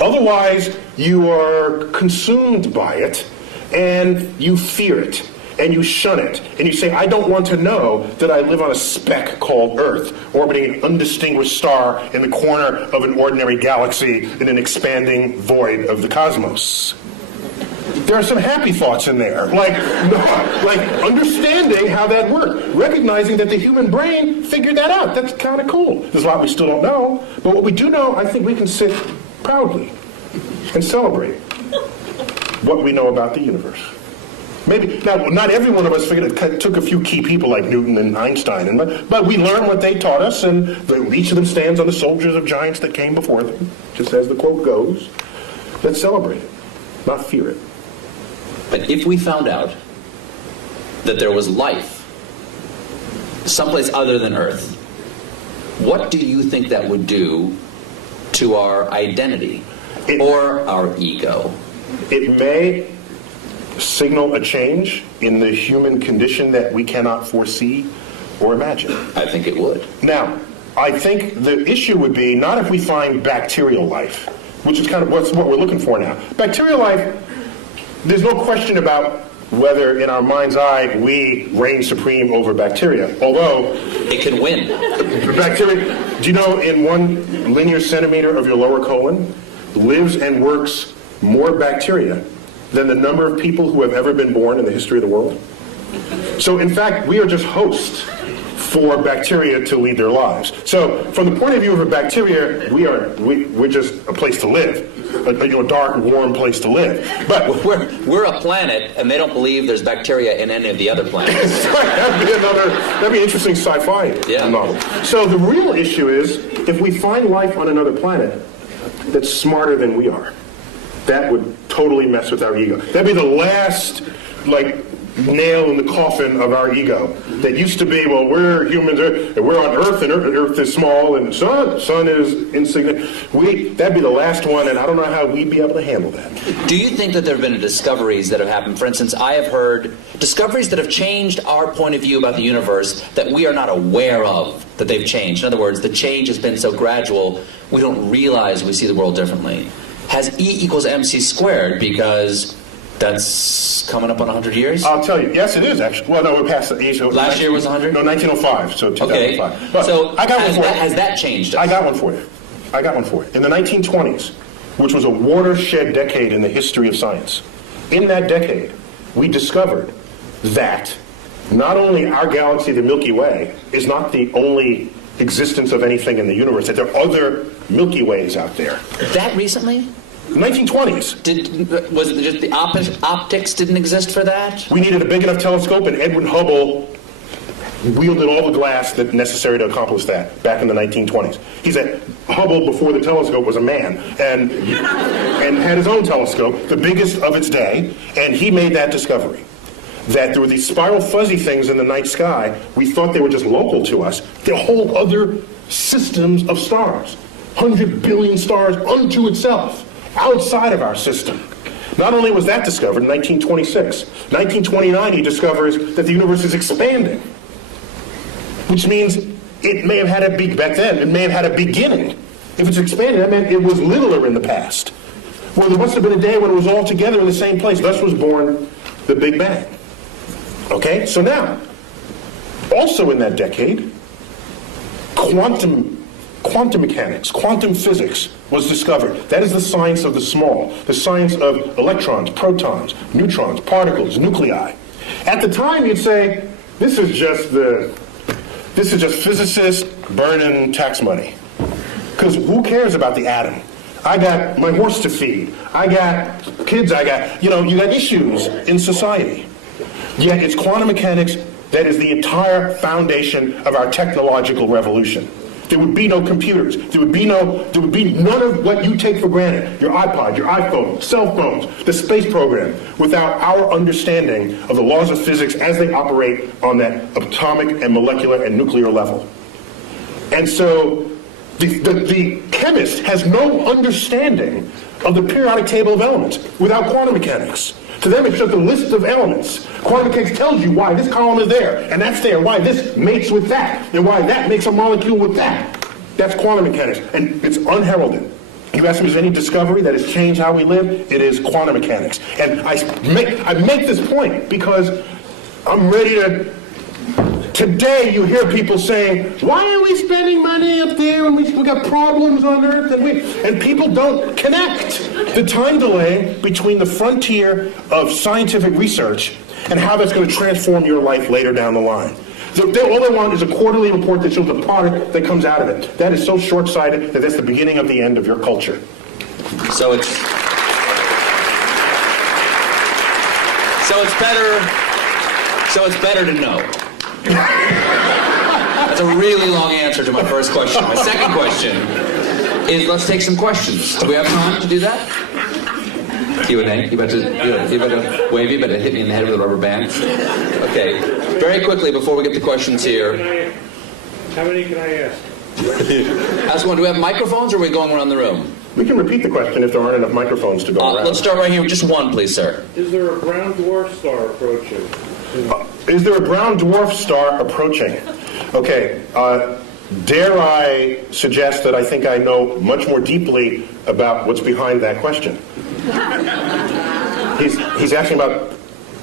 Otherwise, you are consumed by it and you fear it and you shun it. And you say, I don't want to know that I live on a speck called Earth, orbiting an undistinguished star in the corner of an ordinary galaxy in an expanding void of the cosmos. There are some happy thoughts in there, like understanding how that worked, recognizing that the human brain figured that out. That's kind of cool. There's a lot we still don't know, but what we do know, I think we can sit proudly and celebrate what we know about the universe. Maybe now, not every one of us figured it. Took a few key people like Newton and Einstein, but we learned what they taught us, and each of them stands on the shoulders of giants that came before them, just as the quote goes. Let's celebrate it, not fear it. But if we found out that there was life someplace other than Earth, what do you think that would do to our identity or our ego? It may signal a change in the human condition that we cannot foresee or imagine. I think it would. Now, I think the issue would be not if we find bacterial life, which is kind of what we're looking for now. Bacterial life, there's no question about whether in our mind's eye we reign supreme over bacteria, although it can win. Bacteria, do you know in 1 linear centimeter of your lower colon lives and works more bacteria than the number of people who have ever been born in the history of the world? So in fact, we are just hosts for bacteria to lead their lives. So from the point of view of a bacteria, we're just a place to live. A dark, warm place to live. But we're a planet, and they don't believe there's bacteria in any of the other planets. That'd be an interesting sci-fi novel. So the real issue is, if we find life on another planet that's smarter than we are, that would totally mess with our ego. That'd be the last, nail in the coffin of our ego. That used to be, well, we're humans, we're on Earth, and Earth is small, and Sun is insignificant. That'd be the last one, and I don't know how we'd be able to handle that. Do you think that there have been discoveries that have happened? For instance, I have heard discoveries that have changed our point of view about the universe that we are not aware of, that they've changed. In other words, the change has been so gradual, we don't realize we see the world differently. Has E equals MC squared because That's coming up on 100 years? I'll tell you. Yes, it is, actually. Well, no, we're past the age. Last year was 100? No, 1905, so 2005. Okay. But So I got one for you. has that changed us? I got one for you. In the 1920s, which was a watershed decade in the history of science, in that decade, we discovered that not only our galaxy, the Milky Way, is not the only existence of anything in the universe, that there are other Milky Ways out there. That recently? 1920s. Was it just the optics didn't exist for that? We needed a big enough telescope, and Edwin Hubble wielded all the glass that necessary to accomplish that back in the 1920s. He said Hubble, before the telescope, was a man and had his own telescope, the biggest of its day, and he made that discovery. That there were these spiral fuzzy things in the night sky. We thought they were just local to us. They're whole other systems of stars. 100 billion stars unto itself, outside of our system. Not only was that discovered in 1926, 1929 he discovers that the universe is expanding, which means it may have had a back then, it may have had a beginning. If it's expanding, that meant it was littler in the past. Well, there must have been a day when it was all together in the same place. Thus was born the Big Bang. Okay, so now, also in that decade, quantum mechanics, quantum physics was discovered. That is the science of the small, the science of electrons, protons, neutrons, particles, nuclei. At the time, you'd say, this is just physicists burning tax money. Because who cares about the atom? I got my horse to feed. I got kids, you got issues in society. Yet it's quantum mechanics that is the entire foundation of our technological revolution. There would be no computers. There would be none of what you take for granted, your iPod, your iPhone, cell phones, the space program, without our understanding of the laws of physics as they operate on that atomic and molecular and nuclear level. And so the chemist has no understanding of the periodic table of elements without quantum mechanics. To them, it's just a list of elements. Quantum mechanics tells you why this column is there, and that's there, why this mates with that, and why that makes a molecule with that. That's quantum mechanics, and it's unheralded. You ask me, is there any discovery that has changed how we live? It is quantum mechanics. And I make this point because I'm ready to... Today, you hear people saying, why are we spending money up there when we got problems on Earth? And people don't connect the time delay between the frontier of scientific research and how that's going to transform your life later down the line. All they want is a quarterly report that shows the product that comes out of it. That is so short-sighted that that's the beginning of the end of your culture. So it's better to know. That's a really long answer to my first question. My second question is, let's take some questions. Do we have time to do that? Q&A. You better wave. You better hit me in the head with a rubber band. Okay. Very quickly before we get to questions here. How many can I ask? Ask one. Do we have microphones, or are we going around the room? We can repeat the question if there aren't enough microphones to go around. Let's start right here. Just one, please, sir. Is there a brown dwarf star approaching? Is there a brown dwarf star approaching? Okay, dare I suggest that I think I know much more deeply about what's behind that question. He's asking about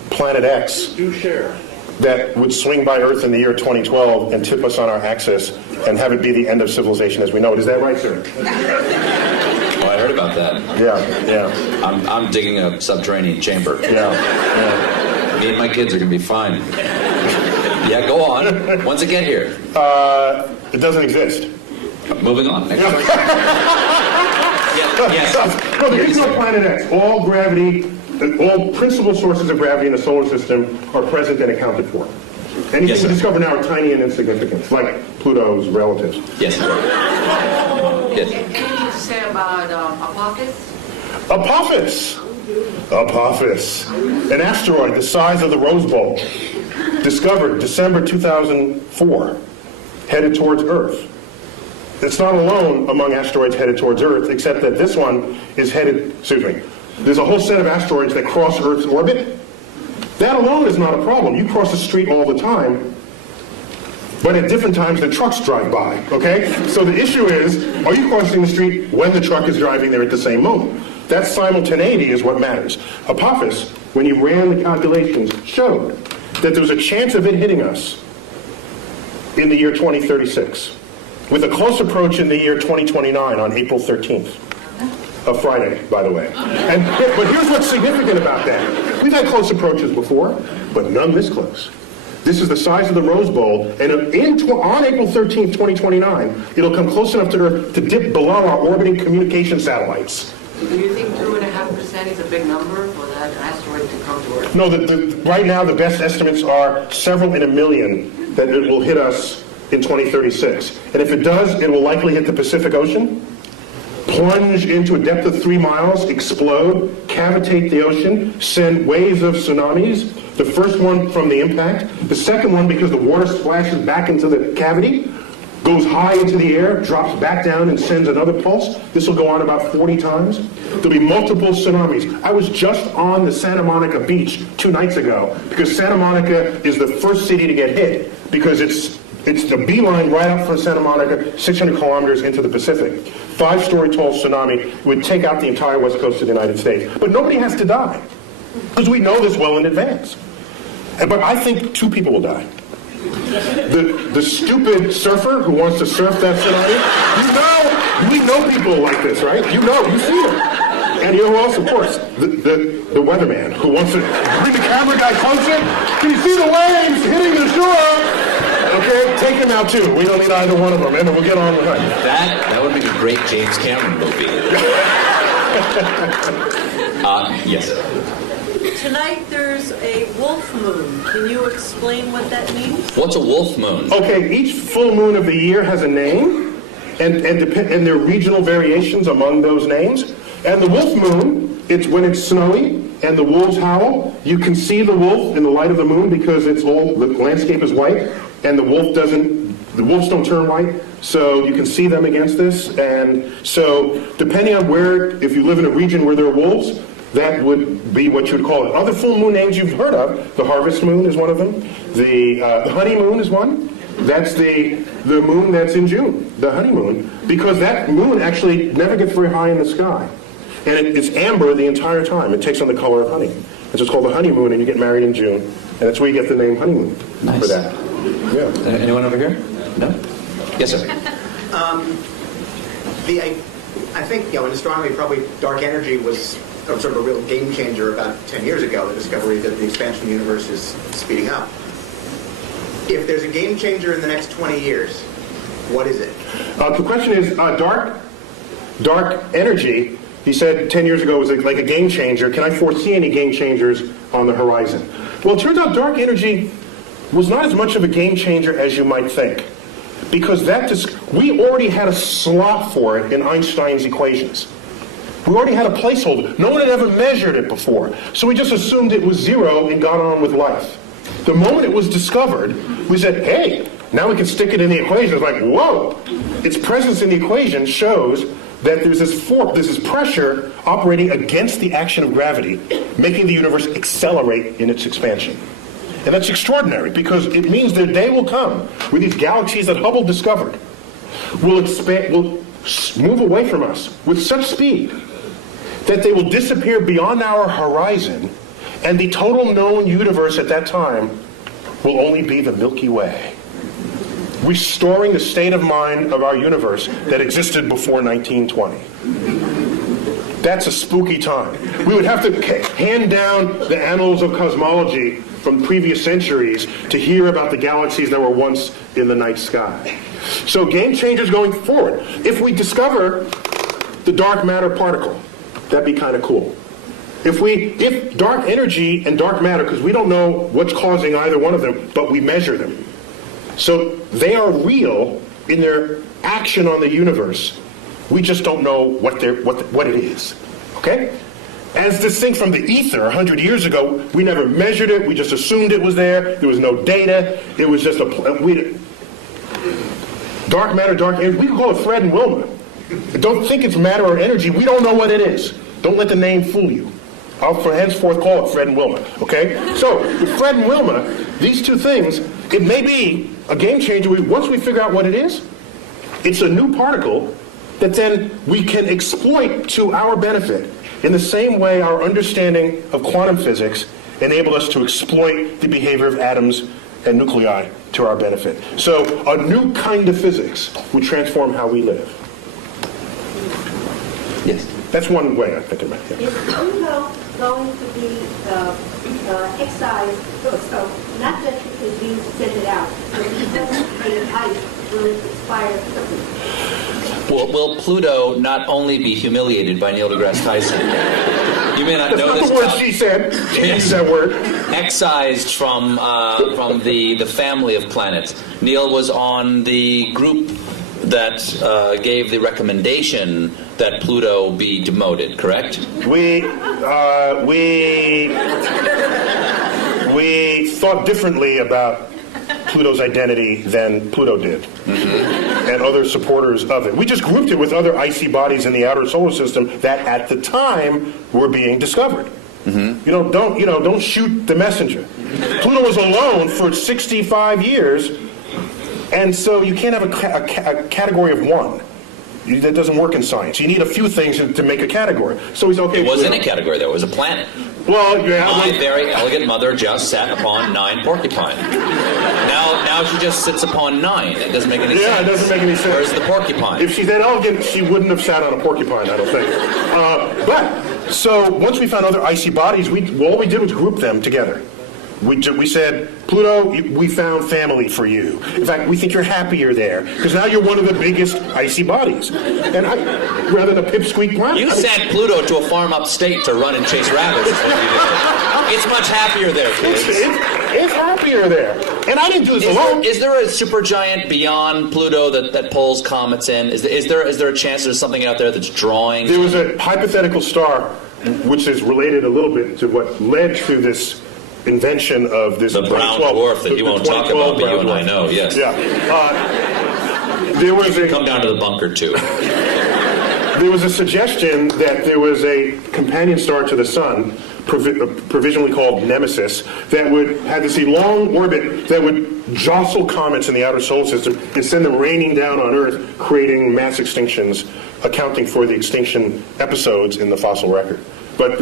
Planet X. Do share. That would swing by Earth in the year 2012 and tip us on our axis and have it be the end of civilization as we know it. Is that right, sir? Oh, I heard about that. Yeah. I'm digging a subterranean chamber. Yeah. Me and my kids are going to be fine. Yeah, go on. Once it get here. It doesn't exist. Moving on. Next question. Yes. No, there is no Planet X. All gravity, all principal sources of gravity in the solar system are present and accounted for. Anything Yes, we sir. discover now are tiny and insignificant, like Pluto's relatives. Yes. Yes. Anything to say about Apophis? Apophis, an asteroid the size of the Rose Bowl, discovered December 2004, headed towards Earth. It's not alone among asteroids headed towards Earth, except that this one is headed, there's a whole set of asteroids that cross Earth's orbit. That alone is not a problem. You cross the street all the time, but at different times the trucks drive by, okay? So the issue is, are you crossing the street when the truck is driving there at the same moment? That simultaneity is what matters. Apophis when he ran the calculations, showed that there was a chance of it hitting us in the year 2036, with a close approach in the year 2029 on April 13th. A Friday, by the way. But here's what's significant about that. We've had close approaches before, but none this close. This is the size of the Rose Bowl, and on April 13th, 2029, it'll come close enough to Earth to dip below our orbiting communication satellites. Do you think 2.5% is a big number for that asteroid to come to Earth? No, right now the best estimates are several in a million that it will hit us in 2036. And if it does, it will likely hit the Pacific Ocean, plunge into a depth of 3 miles, explode, cavitate the ocean, send waves of tsunamis. The first one from the impact. The second one, because the water splashes back into the cavity, goes high into the air, drops back down and sends another pulse. This will go on about 40 times. There'll be multiple tsunamis. I was just on the Santa Monica beach 2 nights ago because Santa Monica is the first city to get hit because it's the beeline right up from Santa Monica, 600 kilometers into the Pacific. 5-story tall tsunami would take out the entire west coast of the United States. But nobody has to die because we know this well in advance. But I think 2 people will die. The stupid surfer who wants to surf that tsunami, we know people like this, right? You see them. And you know who else? Of course, the weatherman who wants to bring the camera guy closer. Can you see the waves hitting the shore? Okay, take him out too. We don't need either one of them, and we'll get on with it. That would be a great James Cameron movie. Yes. Tonight there's a wolf moon. Can you explain what that means? What's a wolf moon? Okay, each full moon of the year has a name, and there are regional variations among those names. And the wolf moon, it's when it's snowy and the wolves howl. You can see the wolf in the light of the moon because the landscape is white, and the wolves don't turn white, so you can see them against this. And so depending on if you live in a region where there are wolves, that would be what you would call it. Other full moon names you've heard of, the harvest moon is one of them. The honeymoon is one. That's the moon that's in June, the honeymoon, because that moon actually never gets very high in the sky. And it's amber the entire time. It takes on the color of honey. It's just called the honeymoon, and you get married in June. And that's where you get the name honeymoon for that. Yeah. Anyone over here? No? Yes, sir. I think, in astronomy, probably dark energy was sort of a real game changer about 10 years ago, the discovery that the expansion of the universe is speeding up. If there's a game changer in the next 20 years, what is it? The question is, dark energy, he said 10 years ago was like a game changer. Can I foresee any game changers on the horizon? Well, it turns out dark energy was not as much of a game changer as you might think, because we already had a slot for it in Einstein's equations. We already had a placeholder. No one had ever measured it before. So we just assumed it was 0 and got on with life. The moment it was discovered, we said, hey, now we can stick it in the equation. It's like, whoa! Its presence in the equation shows that there's this pressure operating against the action of gravity, making the universe accelerate in its expansion. And that's extraordinary, because it means that a day will come where these galaxies that Hubble discovered will move away from us with such speed that they will disappear beyond our horizon, and the total known universe at that time will only be the Milky Way, restoring the state of mind of our universe that existed before 1920. That's a spooky time. We would have to hand down the annals of cosmology from previous centuries to hear about the galaxies that were once in the night sky. So game changers going forward. If we discover the dark matter particle, that'd be kind of cool. If dark energy and dark matter, because we don't know what's causing either one of them, but we measure them. So they are real in their action on the universe. We just don't know what it is. Okay? As distinct from the ether 100 years ago, we never measured it. We just assumed it was there. There was no data. It was just dark matter, dark energy. We can call it Fred and Wilma. Don't think it's matter or energy. We don't know what it is. Don't let the name fool you. I'll henceforth call it Fred and Wilma. Okay? So, with Fred and Wilma, these two things, it may be a game changer. Once we figure out what it is, it's a new particle that then we can exploit to our benefit In the same way, our understanding of quantum physics enabled us to exploit the behavior of atoms and nuclei to our benefit. So a new kind of physics would transform how we live. Yes. That's one way I think about it. Is Pluto going to be excised, so not just because you send it out, but because the ice will expire quickly? Will Pluto not only be humiliated by Neil deGrasse Tyson? You may not know That's this. not the word she said. She Yes. used that word. Excised from the family of planets. Neil was on the group that gave the recommendation that Pluto be demoted, correct? We thought differently about Pluto's identity than Pluto did, and other supporters of it. We just grouped it with other icy bodies in the outer solar system that, at the time, were being discovered. Don't shoot the messenger. Pluto was alone for 65 years, and so you can't have a category of one. That doesn't work in science. You need a few things to make a category. So he's okay. It wasn't a category, though. It was a planet. Well, yeah. My very elegant mother just sat upon 9 porcupine. Now she just sits upon 9. It doesn't make any sense. Yeah, it doesn't make any sense. Where's the porcupine? If she's that elegant, she wouldn't have sat on a porcupine, I don't think. So once we found other icy bodies, all we did was group them together. We said, Pluto, we found family for you. In fact, we think you're happier there, because now you're one of the biggest icy bodies. And rather than a pipsqueak planet. You sent Pluto to a farm upstate to run and chase rabbits. Is what you did. It's much happier there, kids. It's happier there. And I didn't do this alone. Is there a supergiant beyond Pluto that pulls comets in? Is there a chance there's something out there that's drawing? There was a hypothetical star, which is related a little bit to what led to this invention of this the brown dwarf that you won't talk about, but you and I know, yes. Yeah. There was come down to the bunker too. There was a suggestion that there was a companion star to the sun, provisionally called Nemesis, that had this long orbit that would jostle comets in the outer solar system and send them raining down on Earth, creating mass extinctions, accounting for the extinction episodes in the fossil record. But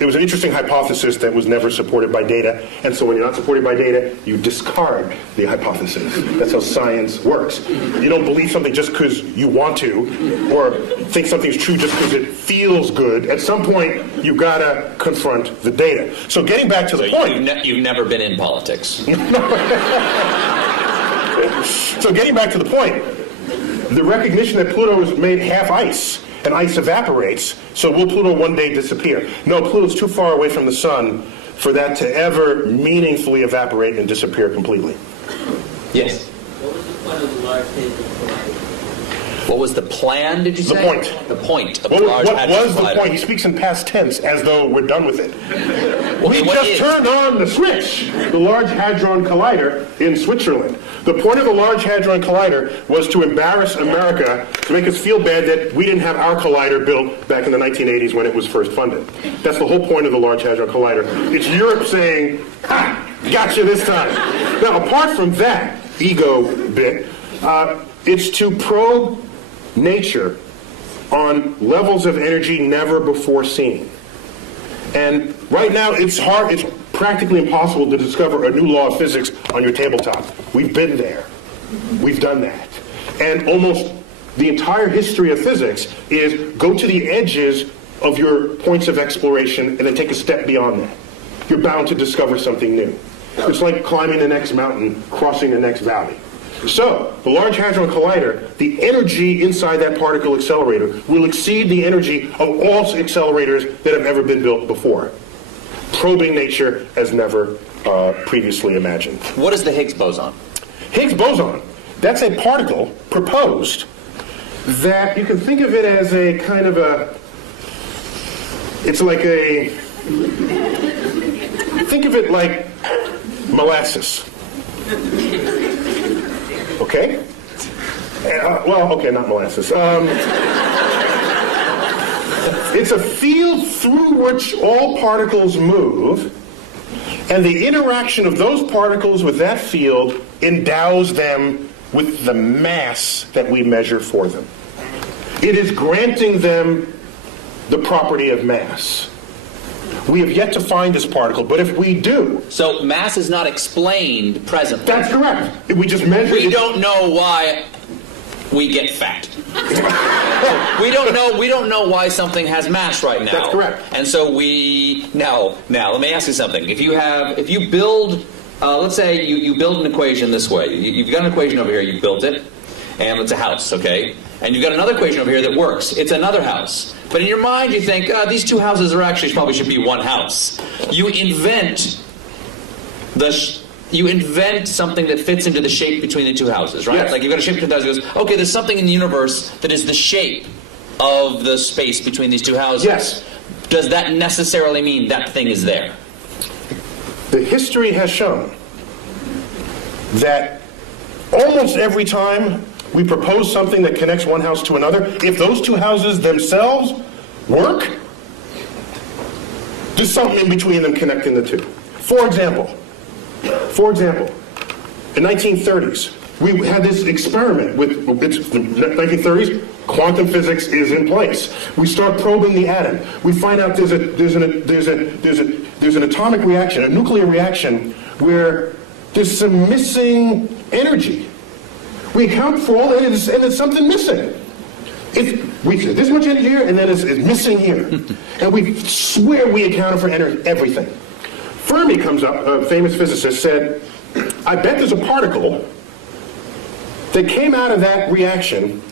it was an interesting hypothesis that was never supported by data, and so when you're not supported by data, you discard the hypothesis. That's how science works. You don't believe something just because you want to, or think something's true just because it feels good. At some point, you've got to confront the data. So getting back to the point... You've never been in politics. So getting back to the point, the recognition that Pluto is made half ice, and ice evaporates, so will Pluto one day disappear? No, Pluto's too far away from the sun for that to ever meaningfully evaporate and disappear completely. Yes. What was the point of the Large Hadron Collider? What was the plan, did you say? The point. The point of What the Large Hadron was the Collider. point? He speaks in past tense as though we're done with it. We what just is? turned on the switch, the Large Hadron Collider in Switzerland. The point of the Large Hadron Collider was to embarrass America, to make us feel bad that we didn't have our collider built back in the 1980s when it was first funded. That's the whole point of the Large Hadron Collider. It's Europe saying, gotcha this time. Now, apart from that ego bit, it's to probe nature on levels of energy never before seen. And right now, it's practically impossible to discover a new law of physics on your tabletop. We've been there. We've done that. And almost the entire history of physics is go to the edges of your points of exploration and then take a step beyond that. You're bound to discover something new. It's like climbing the next mountain, crossing the next valley. So, the Large Hadron Collider, the energy inside that particle accelerator will exceed the energy of all accelerators that have ever been built before, probing nature as never previously imagined. What is the Higgs boson? Higgs boson, that's a particle proposed that you can think of it as a kind of it's like think of it like molasses. Okay? Okay, not molasses. It's a field through which all particles move, and the interaction of those particles with that field endows them with the mass that we measure for them. It is granting them the property of mass. We have yet to find this particle, but if we do... So mass is not explained presently. That's correct. We just measure... We don't know why we get fat. we don't know why something has mass right now. That's correct. And so now let me ask you something. If you build let's say you build an equation this way. You've got an equation over here, you built it, and it's a house, okay? And you've got another equation over here that works. It's another house. But in your mind you think, these two houses are actually probably should be one house. You invent something that fits into the shape between the two houses, right? Yes. Like you've got a shape between the two houses. Goes, okay, there's something in the universe that is the shape of the space between these two houses. Yes. Does that necessarily mean that thing is there? The history has shown that almost every time we propose something that connects one house to another, if those two houses themselves work, there's something in between them connecting the two. For example, in 1930s, we had this experiment with, it's the 1930s, quantum physics is in place. We start probing the atom. We find out there's an atomic reaction, a nuclear reaction, where there's some missing energy. We account for all that, and there's something missing. We say this much energy here, and then it's missing here. And we swear we accounted for everything. Fermi comes up, a famous physicist, said, I bet there's a particle that came out of that reaction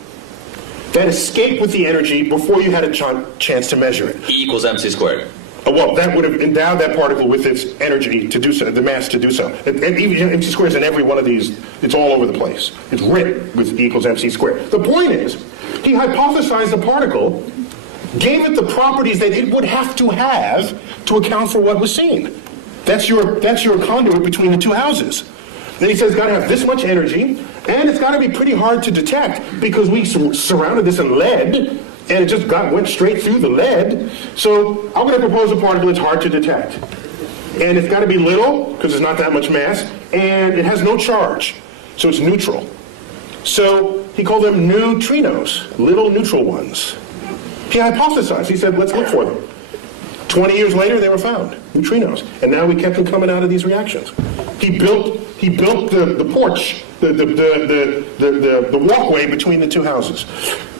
that escaped with the energy before you had a chance to measure it. E equals mc squared. Well, that would have endowed that particle with its energy to do so, the mass to do so. And even MC squares in every one of these, it's all over the place. It's written with E equals mc squared. The point is, he hypothesized the particle, gave it the properties that it would have to account for what was seen. That's your conduit between the two houses. Then he says it's got to have this much energy, and it's got to be pretty hard to detect because we surrounded this in lead, and it just went straight through the lead. So I'm going to propose a particle that's hard to detect. And it's got to be little, because there's not that much mass, and it has no charge, so it's neutral. So he called them neutrinos, little neutral ones. He hypothesized. He said, let's look for them. 20 years later, they were found, neutrinos. And now we kept them coming out of these reactions. He built the porch, the walkway between the two houses.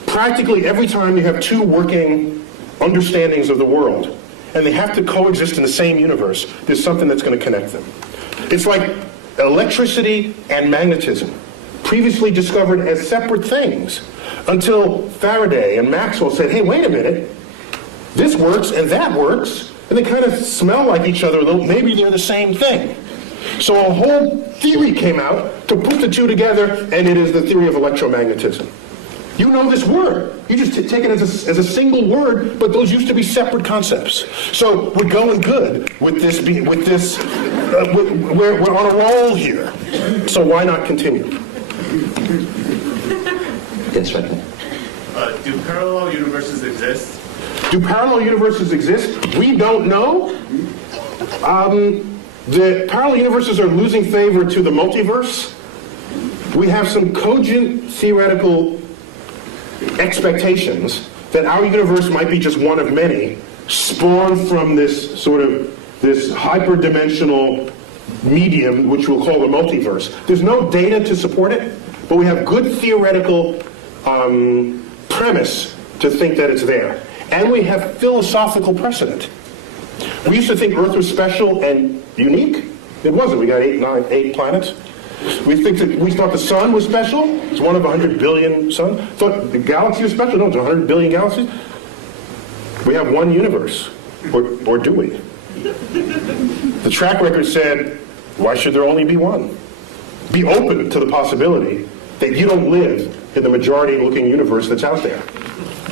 Practically every time you have two working understandings of the world, and they have to coexist in the same universe, there's something that's going to connect them. It's like electricity and magnetism, previously discovered as separate things, until Faraday and Maxwell said, hey, wait a minute, this works and that works, and they kind of smell like each other, though maybe they're the same thing. So a whole theory came out to put the two together, and it is the theory of electromagnetism. You know this word. You just take it as a single word, but those used to be separate concepts. So we're going good with this. We're on a roll here. So why not continue? Yes, right there. Do parallel universes exist? Do parallel universes exist? We don't know. The parallel universes are losing favor to the multiverse. We have some cogent theoretical expectations that our universe might be just one of many, spawned from this hyperdimensional medium, which we'll call the multiverse. There's no data to support it, but we have good theoretical premise to think that it's there. And we have philosophical precedent. We used to think Earth was special and unique. It wasn't. We got 8 planets. We thought the sun was special. It's one of 100 billion suns. Thought the galaxy was special. No, it's 100 billion galaxies. We have one universe. Or do we? The track record said, why should there only be one? Be open to the possibility that you don't live in the majority-looking universe that's out there.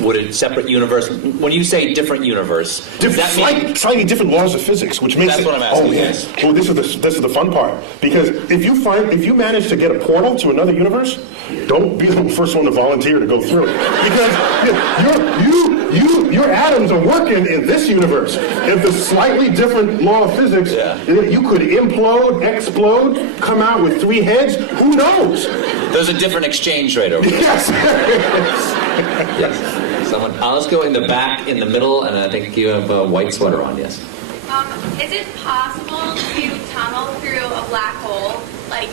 Would a separate universe, when you say different universe, does that mean... Slightly different laws of physics, which makes That's it... what I'm asking, oh, yes. Oh, this is the fun part. Because if you manage to get a portal to another universe, don't be the first one to volunteer to go through it. Because your atoms are working in this universe. If the slightly different law of physics, you could implode, explode, come out with 3 heads, who knows? There's a different exchange rate over there. Yes. Yes. Someone, let's go in the back, in the middle, and I think you have a white sweater on, yes. Is it possible to tunnel through a black hole, like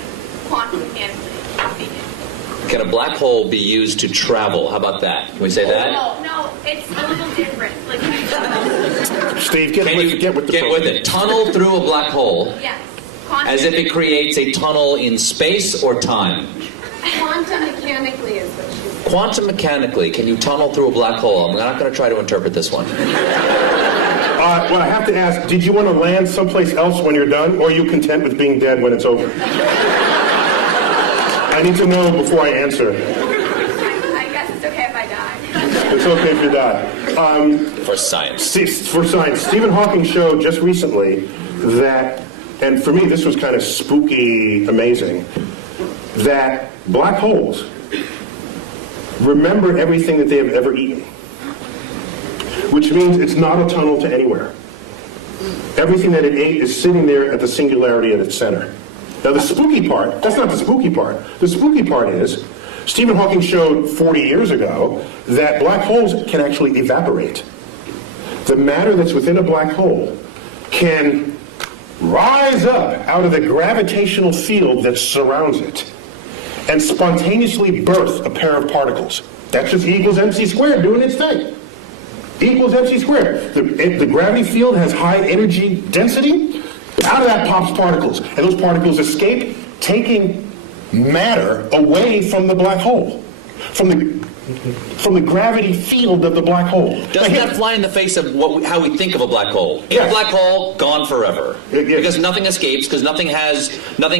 quantum mechanically speaking? Can a black hole be used to travel? How about that? Can we say that? No, it's a little different. Like, Steve, get with it. Tunnel through a black hole. yes. As if it creates a tunnel in space or time. Quantum mechanically is what she said. Quantum mechanically, can you tunnel through a black hole? I'm not going to try to interpret this one. Well, I have to ask, did you want to land someplace else when you're done, or are you content with being dead when it's over? I need to know before I answer. I guess it's okay if I die. It's okay if you die. For science. For science. Stephen Hawking showed just recently that, and for me this was kind of spooky amazing, that black holes remember everything that they have ever eaten. Which means it's not a tunnel to anywhere. Everything that it ate is sitting there at the singularity at its center. Now the spooky part, that's not the spooky part. The spooky part is, Stephen Hawking showed 40 years ago that black holes can actually evaporate. The matter that's within a black hole can rise up out of the gravitational field that surrounds it and spontaneously birth a pair of particles. That's just E equals mc squared doing its thing. E equals mc squared. The gravity field has high energy density. Out of that pops particles. And those particles escape, taking matter away from the black hole. From the gravity field of the black hole. Doesn't that fly in the face of how we think of a black hole? In a black hole, gone forever. Because nothing escapes, because nothing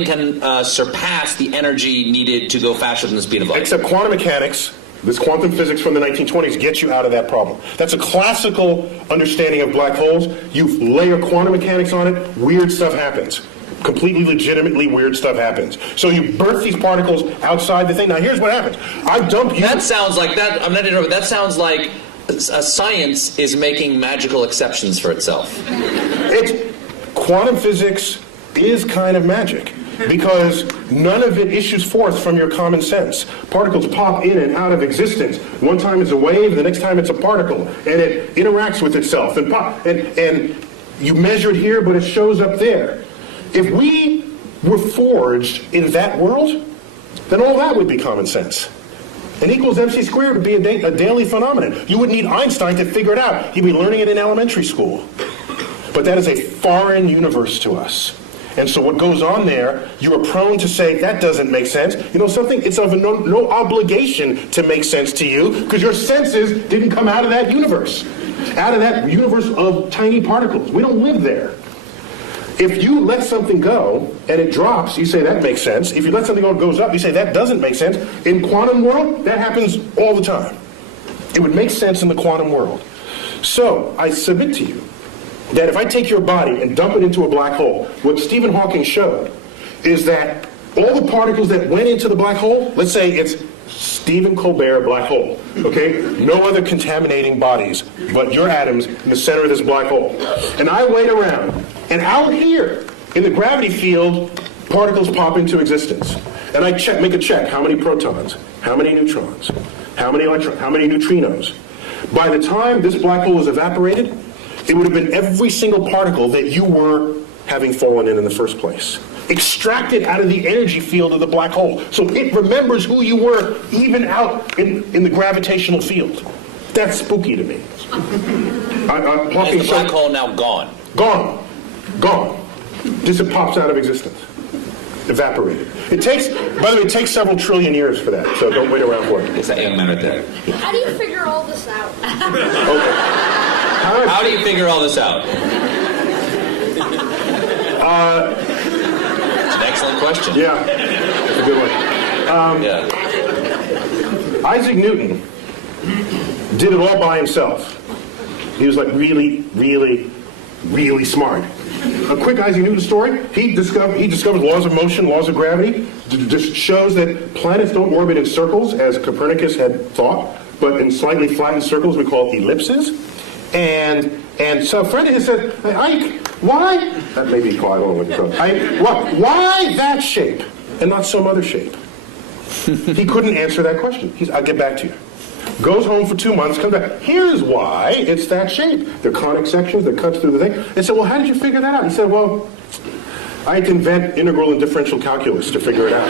can surpass the energy needed to go faster than the speed of light. Except quantum mechanics. This quantum physics from the 1920s gets you out of that problem. That's a classical understanding of black holes. You layer quantum mechanics on it, weird stuff happens. Completely legitimately weird stuff happens. So you birth these particles outside the thing. Now here's what happens. I dump you. That sounds like that. I'm not interrupting. That sounds like science is making magical exceptions for itself. Quantum physics is kind of magic. Because none of it issues forth from your common sense. Particles pop in and out of existence. One time it's a wave, the next time it's a particle, and it interacts with itself. And you measure it here, but it shows up there. If we were forged in that world, then all that would be common sense. An equals mc squared would be a daily phenomenon. You wouldn't need Einstein to figure it out. You'd be learning it in elementary school. But that is a foreign universe to us. And so what goes on there, you are prone to say, that doesn't make sense. You know something? It's of no obligation to make sense to you, because your senses didn't come out of that universe. Out of that universe of tiny particles. We don't live there. If you let something go and it drops, you say that makes sense. If you let something go and it goes up, you say that doesn't make sense. In quantum world, that happens all the time. It would make sense in the quantum world. So I submit to you that if I take your body and dump it into a black hole, what Stephen Hawking showed is that all the particles that went into the black hole, let's say it's Stephen Colbert black hole, okay? No other contaminating bodies but your atoms in the center of this black hole. And I wait around, and out here in the gravity field, particles pop into existence. And I make a check, how many protons, how many neutrons, how many electrons, how many neutrinos. By the time this black hole is evaporated, it would have been every single particle that you were having fallen in the first place. Extracted out of the energy field of the black hole. So it remembers who you were even out in the gravitational field. That's spooky to me. Is the black hole now gone? Gone. Just it pops out of existence. Evaporated. It takes, by the way, it takes several trillion years for that, so don't wait around for it. It's that young man right there. How do you figure all this out? Okay. How do you figure all this out? It's an excellent question. Yeah, that's a good one. Isaac Newton did it all by himself. He was like really, really, really smart. A quick Isaac Newton story. He discovered laws of motion, laws of gravity. Just shows that planets don't orbit in circles, as Copernicus had thought, but in slightly flattened circles we call ellipses. And so a friend of his said, Ike, why? That may be quiet. I don't know what you're talking about. Why that shape and not some other shape? He couldn't answer that question. I'll get back to you. goes home for 2 months, comes back. Here's why it's that shape. They're conic sections that cuts through the thing. They said, well, how did you figure that out? He said, well, I had to invent integral and differential calculus to figure it out.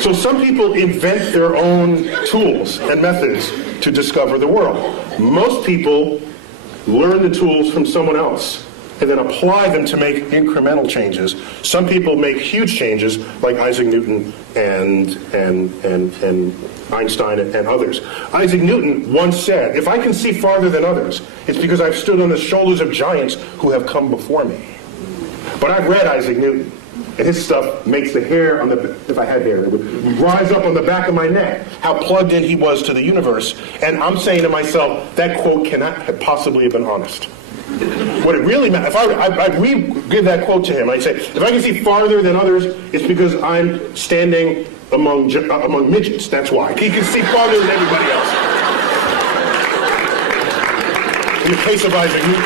So some people invent their own tools and methods to discover the world. Most people learn the tools from someone else and then apply them to make incremental changes. Some people make huge changes, like Isaac Newton and Einstein and others. Isaac Newton once said, if I can see farther than others, it's because I've stood on the shoulders of giants who have come before me. But I've read Isaac Newton, and his stuff makes the hair on the, if I had hair, it would rise up on the back of my neck, how plugged in he was to the universe. And I'm saying to myself, that quote cannot have possibly have been honest. What it really meant, if I re-give that quote to him, I'd say, if I can see farther than others, it's because I'm standing among midgets, that's why. He can see farther than everybody else. In the case of Isaac Newton.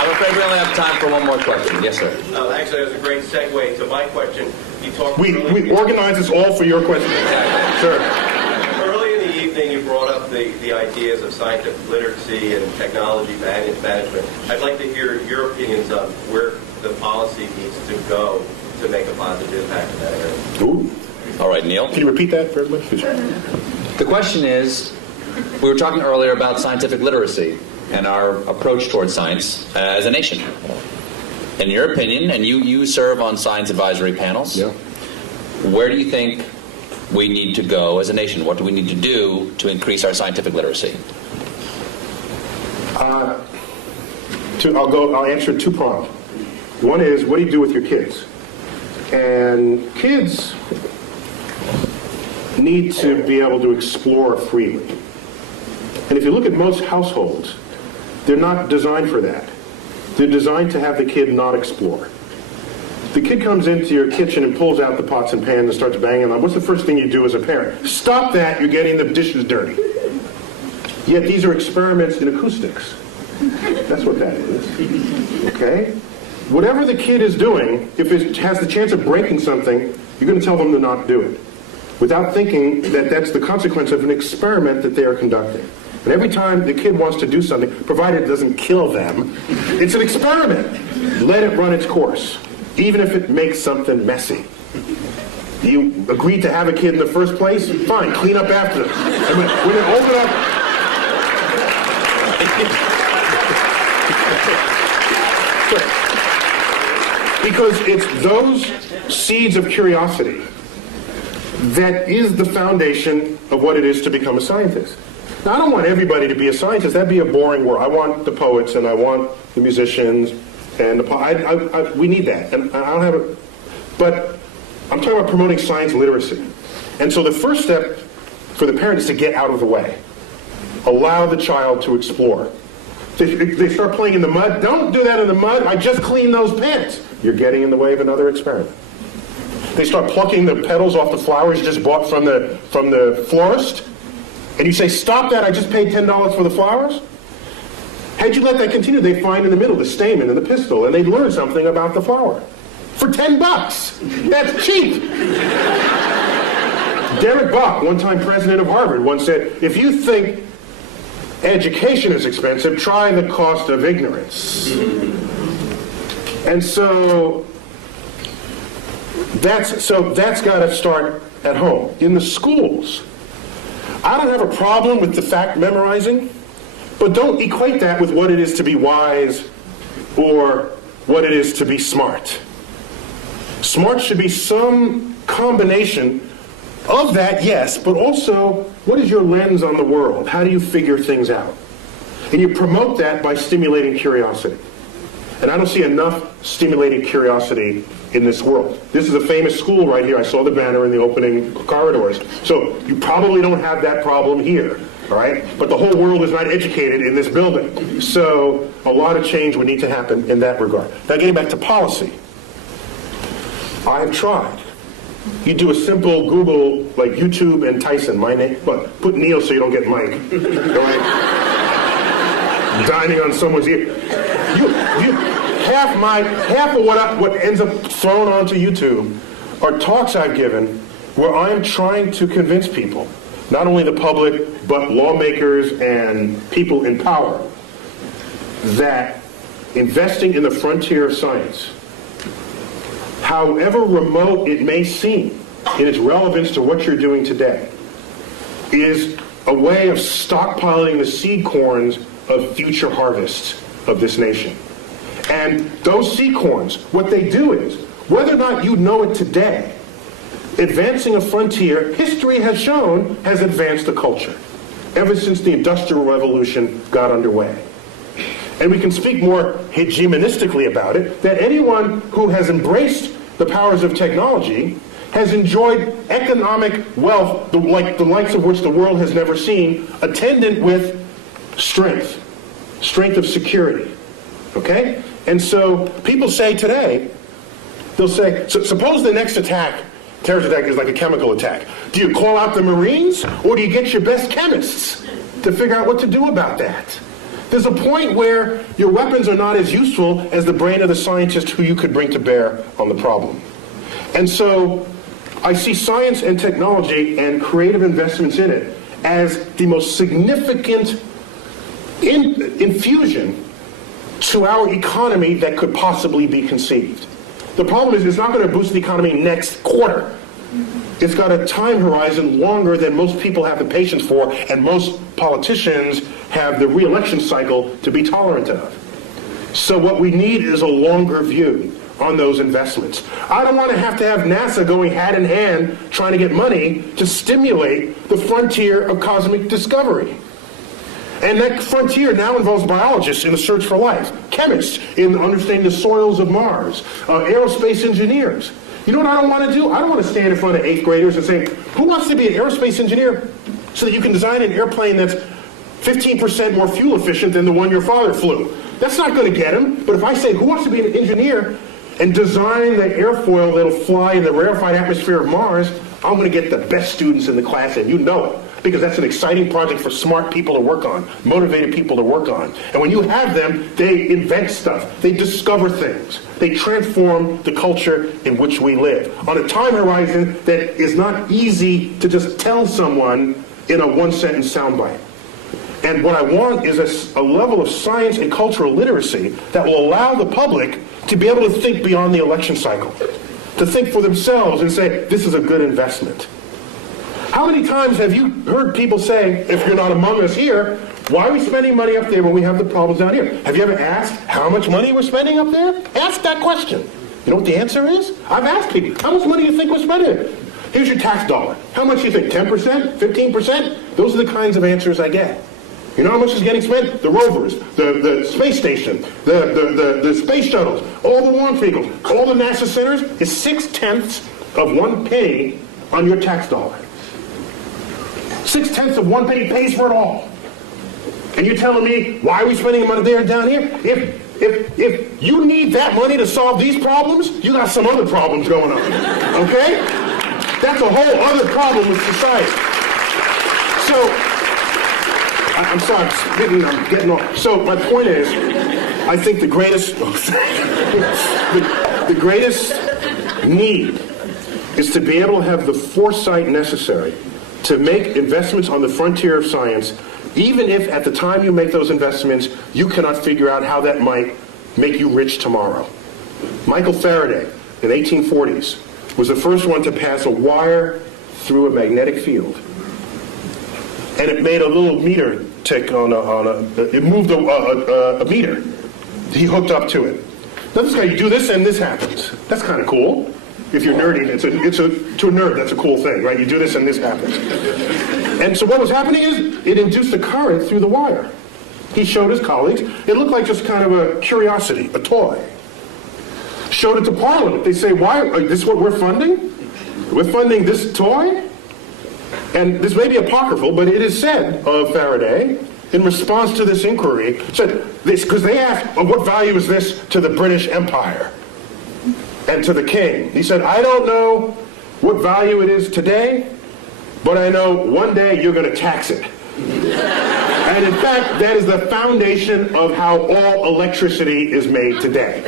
I'm afraid we only have time for one more question. Yes, sir. Actually, that was a great segue to my question. You talked We organize this all for your question. Sure. Early in the evening, you brought up the ideas of scientific literacy and technology management. I'd like to hear your opinions on where the policy needs to go to make a positive impact in that area. Ooh. All right, Neil. Can you repeat that for everybody? The question is, we were talking earlier about scientific literacy and our approach towards science as a nation. In your opinion, and you serve on science advisory panels, yeah. Where do you think we need to go as a nation? What do we need to do to increase our scientific literacy? I'll answer two-pronged. One is, what do you do with your kids? And kids need to be able to explore freely. And if you look at most households, they're not designed for that. They're designed to have the kid not explore. The kid comes into your kitchen and pulls out the pots and pans and starts banging them. What's the first thing you do as a parent? Stop that, you're getting the dishes dirty. Yet these are experiments in acoustics. That's what that is. Okay? Whatever the kid is doing, if it has the chance of breaking something, you're going to tell them to not do it, without thinking that that's the consequence of an experiment that they are conducting. And every time the kid wants to do something, provided it doesn't kill them, it's an experiment. Let it run its course, even if it makes something messy. You agreed to have a kid in the first place? Fine, clean up after them. And when it open up... Because it's those seeds of curiosity that is the foundation of what it is to become a scientist. Now, I don't want everybody to be a scientist. That'd be a boring world. I want the poets, and I want the musicians, and we need that. And I don't have it. But I'm talking about promoting science literacy. And so the first step for the parent is to get out of the way. Allow the child to explore. They start playing in the mud. Don't do that in the mud. I just cleaned those pants. You're getting in the way of another experiment. They start plucking the petals off the flowers you just bought from the florist. And you say, stop that, I just paid $10 for the flowers? Had you let that continue, they'd find in the middle the stamen and the pistil, and they'd learn something about the flower. For $10. That's cheap. Derek Bach, one-time president of Harvard, once said, if you think education is expensive, try the cost of ignorance. And so that's got to start at home. In the schools, I don't have a problem with the fact memorizing, but don't equate that with what it is to be wise or what it is to be smart. Smart should be some combination of that, yes, but also, what is your lens on the world? How do you figure things out? And you promote that by stimulating curiosity. And I don't see enough stimulating curiosity in this world. This is a famous school right here. I saw the banner in the opening corridors. So you probably don't have that problem here, all right? But the whole world is not educated in this building. So a lot of change would need to happen in that regard. Now getting back to policy. I have tried. You do a simple Google, like YouTube and Tyson, my name, but put Neil so you don't get Mike. All right? Dining on someone's ear. Half of what ends up thrown onto YouTube are talks I've given where I'm trying to convince people, not only the public, but lawmakers and people in power, that investing in the frontier of science, however remote it may seem in its relevance to what you're doing today, is a way of stockpiling the seed corns of future harvests of this nation. And those seed corns, what they do is, whether or not you know it today, advancing a frontier, history has shown, has advanced the culture ever since the Industrial Revolution got underway. And we can speak more hegemonistically about it, that anyone who has embraced the powers of technology has enjoyed economic wealth, the likes of which the world has never seen, attendant with strength of security. Okay? And so people say today, they'll say, so suppose the next terrorist attack is like a chemical attack. Do you call out the Marines, or do you get your best chemists to figure out what to do about that? There's a point where your weapons are not as useful as the brain of the scientist who you could bring to bear on the problem. And so I see science and technology and creative investments in it as the most significant infusion to our economy that could possibly be conceived. The problem is it's not going to boost the economy next quarter. It's got a time horizon longer than most people have the patience for, and most politicians have the re-election cycle to be tolerant of. So what we need is a longer view on those investments. I don't want to have NASA going hand in hand trying to get money to stimulate the frontier of cosmic discovery. And that frontier now involves biologists in the search for life, chemists in understanding the soils of Mars, aerospace engineers. You know what I don't want to do? I don't want to stand in front of 8th graders and say, who wants to be an aerospace engineer so that you can design an airplane that's 15% more fuel efficient than the one your father flew? That's not going to get him. But if I say, who wants to be an engineer and design the airfoil that'll fly in the rarefied atmosphere of Mars, I'm going to get the best students in the class, and you know it. Because that's an exciting project for smart people to work on, motivated people to work on. And when you have them, they invent stuff. They discover things. They transform the culture in which we live on a time horizon that is not easy to just tell someone in a one-sentence soundbite. And what I want is a level of science and cultural literacy that will allow the public to be able to think beyond the election cycle, to think for themselves and say, this is a good investment. How many times have you heard people say, if you're not among us here, why are we spending money up there when we have the problems down here? Have you ever asked how much money we're spending up there? Ask that question. You know what the answer is? I've asked people, how much money do you think we're spending? Here's your tax dollar. How much do you think? 10%? 15%? Those are the kinds of answers I get. You know how much is getting spent? The rovers, the space station, the space shuttles, all the launch vehicles, all the NASA centers is 0.6 of 1 penny on your tax dollar. 0.6 of 1 penny pays for it all. And you're telling me, why are we spending money there and down here? If you need that money to solve these problems, you got some other problems going on. Okay? That's a whole other problem with society. So, I'm sorry, I'm getting off. So my point is, I think the greatest need is to be able to have the foresight necessary to make investments on the frontier of science, even if at the time you make those investments, you cannot figure out how that might make you rich tomorrow. Michael Faraday, in the 1840s, was the first one to pass a wire through a magnetic field. And it made a little meter tick it moved a meter. He hooked up to it. Now this guy, you do this and this happens. That's kind of cool. If you're nerdy, to a nerd, that's a cool thing, right? You do this and this happens. And so what was happening is, it induced a current through the wire. He showed his colleagues. It looked like just kind of a curiosity, a toy. Showed it to Parliament. They say, why, this is what we're funding? We're funding this toy? And this may be apocryphal, but it is said of Faraday, in response to this inquiry, said this, because they asked, what value is this to the British Empire and to the king? He said, I don't know what value it is today, but I know one day you're going to tax it. And in fact, that is the foundation of how all electricity is made today.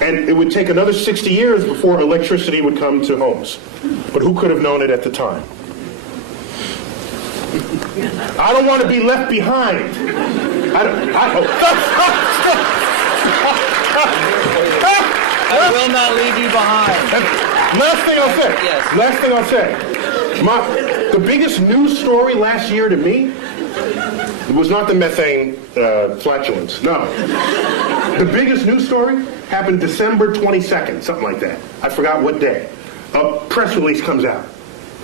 And it would take another 60 years before electricity would come to homes. But who could have known it at the time? I don't want to be left behind. I will not leave you behind. Last thing I'll say. Yes. Last thing I'll say. The biggest news story last year to me was not the methane flatulence. No. The biggest news story happened December 22nd, something like that. I forgot what day. A press release comes out.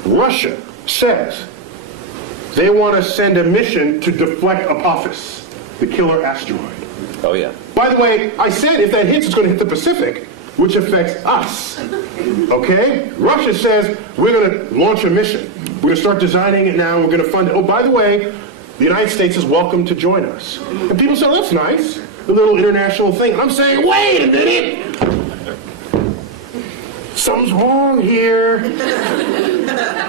Russia says they want to send a mission to deflect Apophis, the killer asteroid. Oh, yeah. By the way, I said if that hits, it's going to hit the Pacific, which affects us. Okay? Russia says we're going to launch a mission. We're going to start designing it now. We're going to fund it. Oh, by the way, the United States is welcome to join us. And people say, well, that's nice, a little international thing. And I'm saying, wait a minute. Something's wrong here.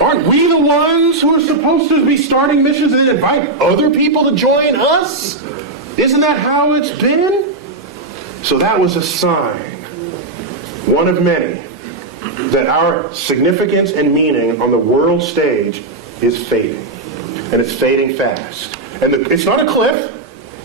Aren't we the ones who are supposed to be starting missions and then invite other people to join us? Isn't that how it's been? So that was a sign, one of many, that our significance and meaning on the world stage is fading. And it's fading fast. And it's not a cliff,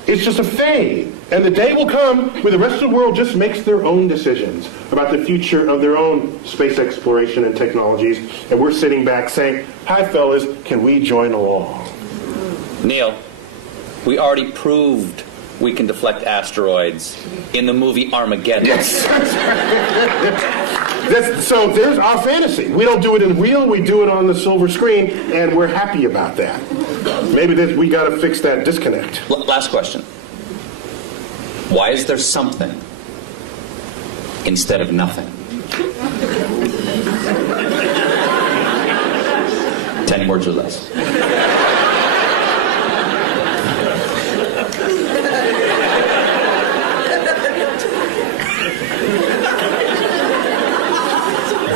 it's just a fade. And the day will come where the rest of the world just makes their own decisions about the future of their own space exploration and technologies. And we're sitting back saying, hi fellas, can we join along? Neil, we already proved we can deflect asteroids in the movie Armageddon. Yes. So there's our fantasy. We don't do it in real, we do it on the silver screen, and we're happy about that. Maybe we got to fix that disconnect. Last question. Why is there something instead of nothing? 10 words or less.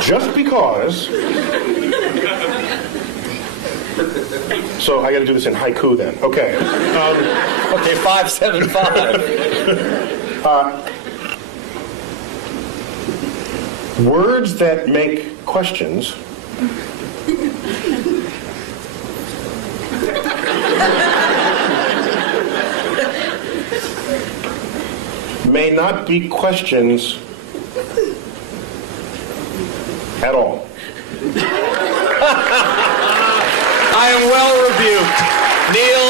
Just because. So I got to do this in haiku then. Okay. Okay, 575. Words that make questions may not be questions at all. I am well rebuked. Neil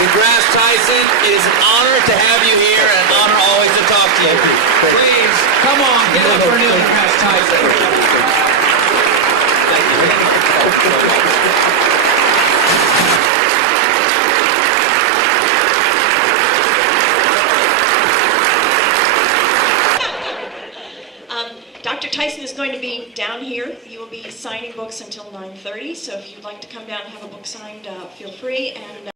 deGrasse Tyson, it is an honor to have you here and an honor always to talk to you. Please, come on, give it up for Neil deGrasse Tyson. Dr. Tyson is going to be down here. You will be signing books until 9:30, so if you'd like to come down and have a book signed, feel free. And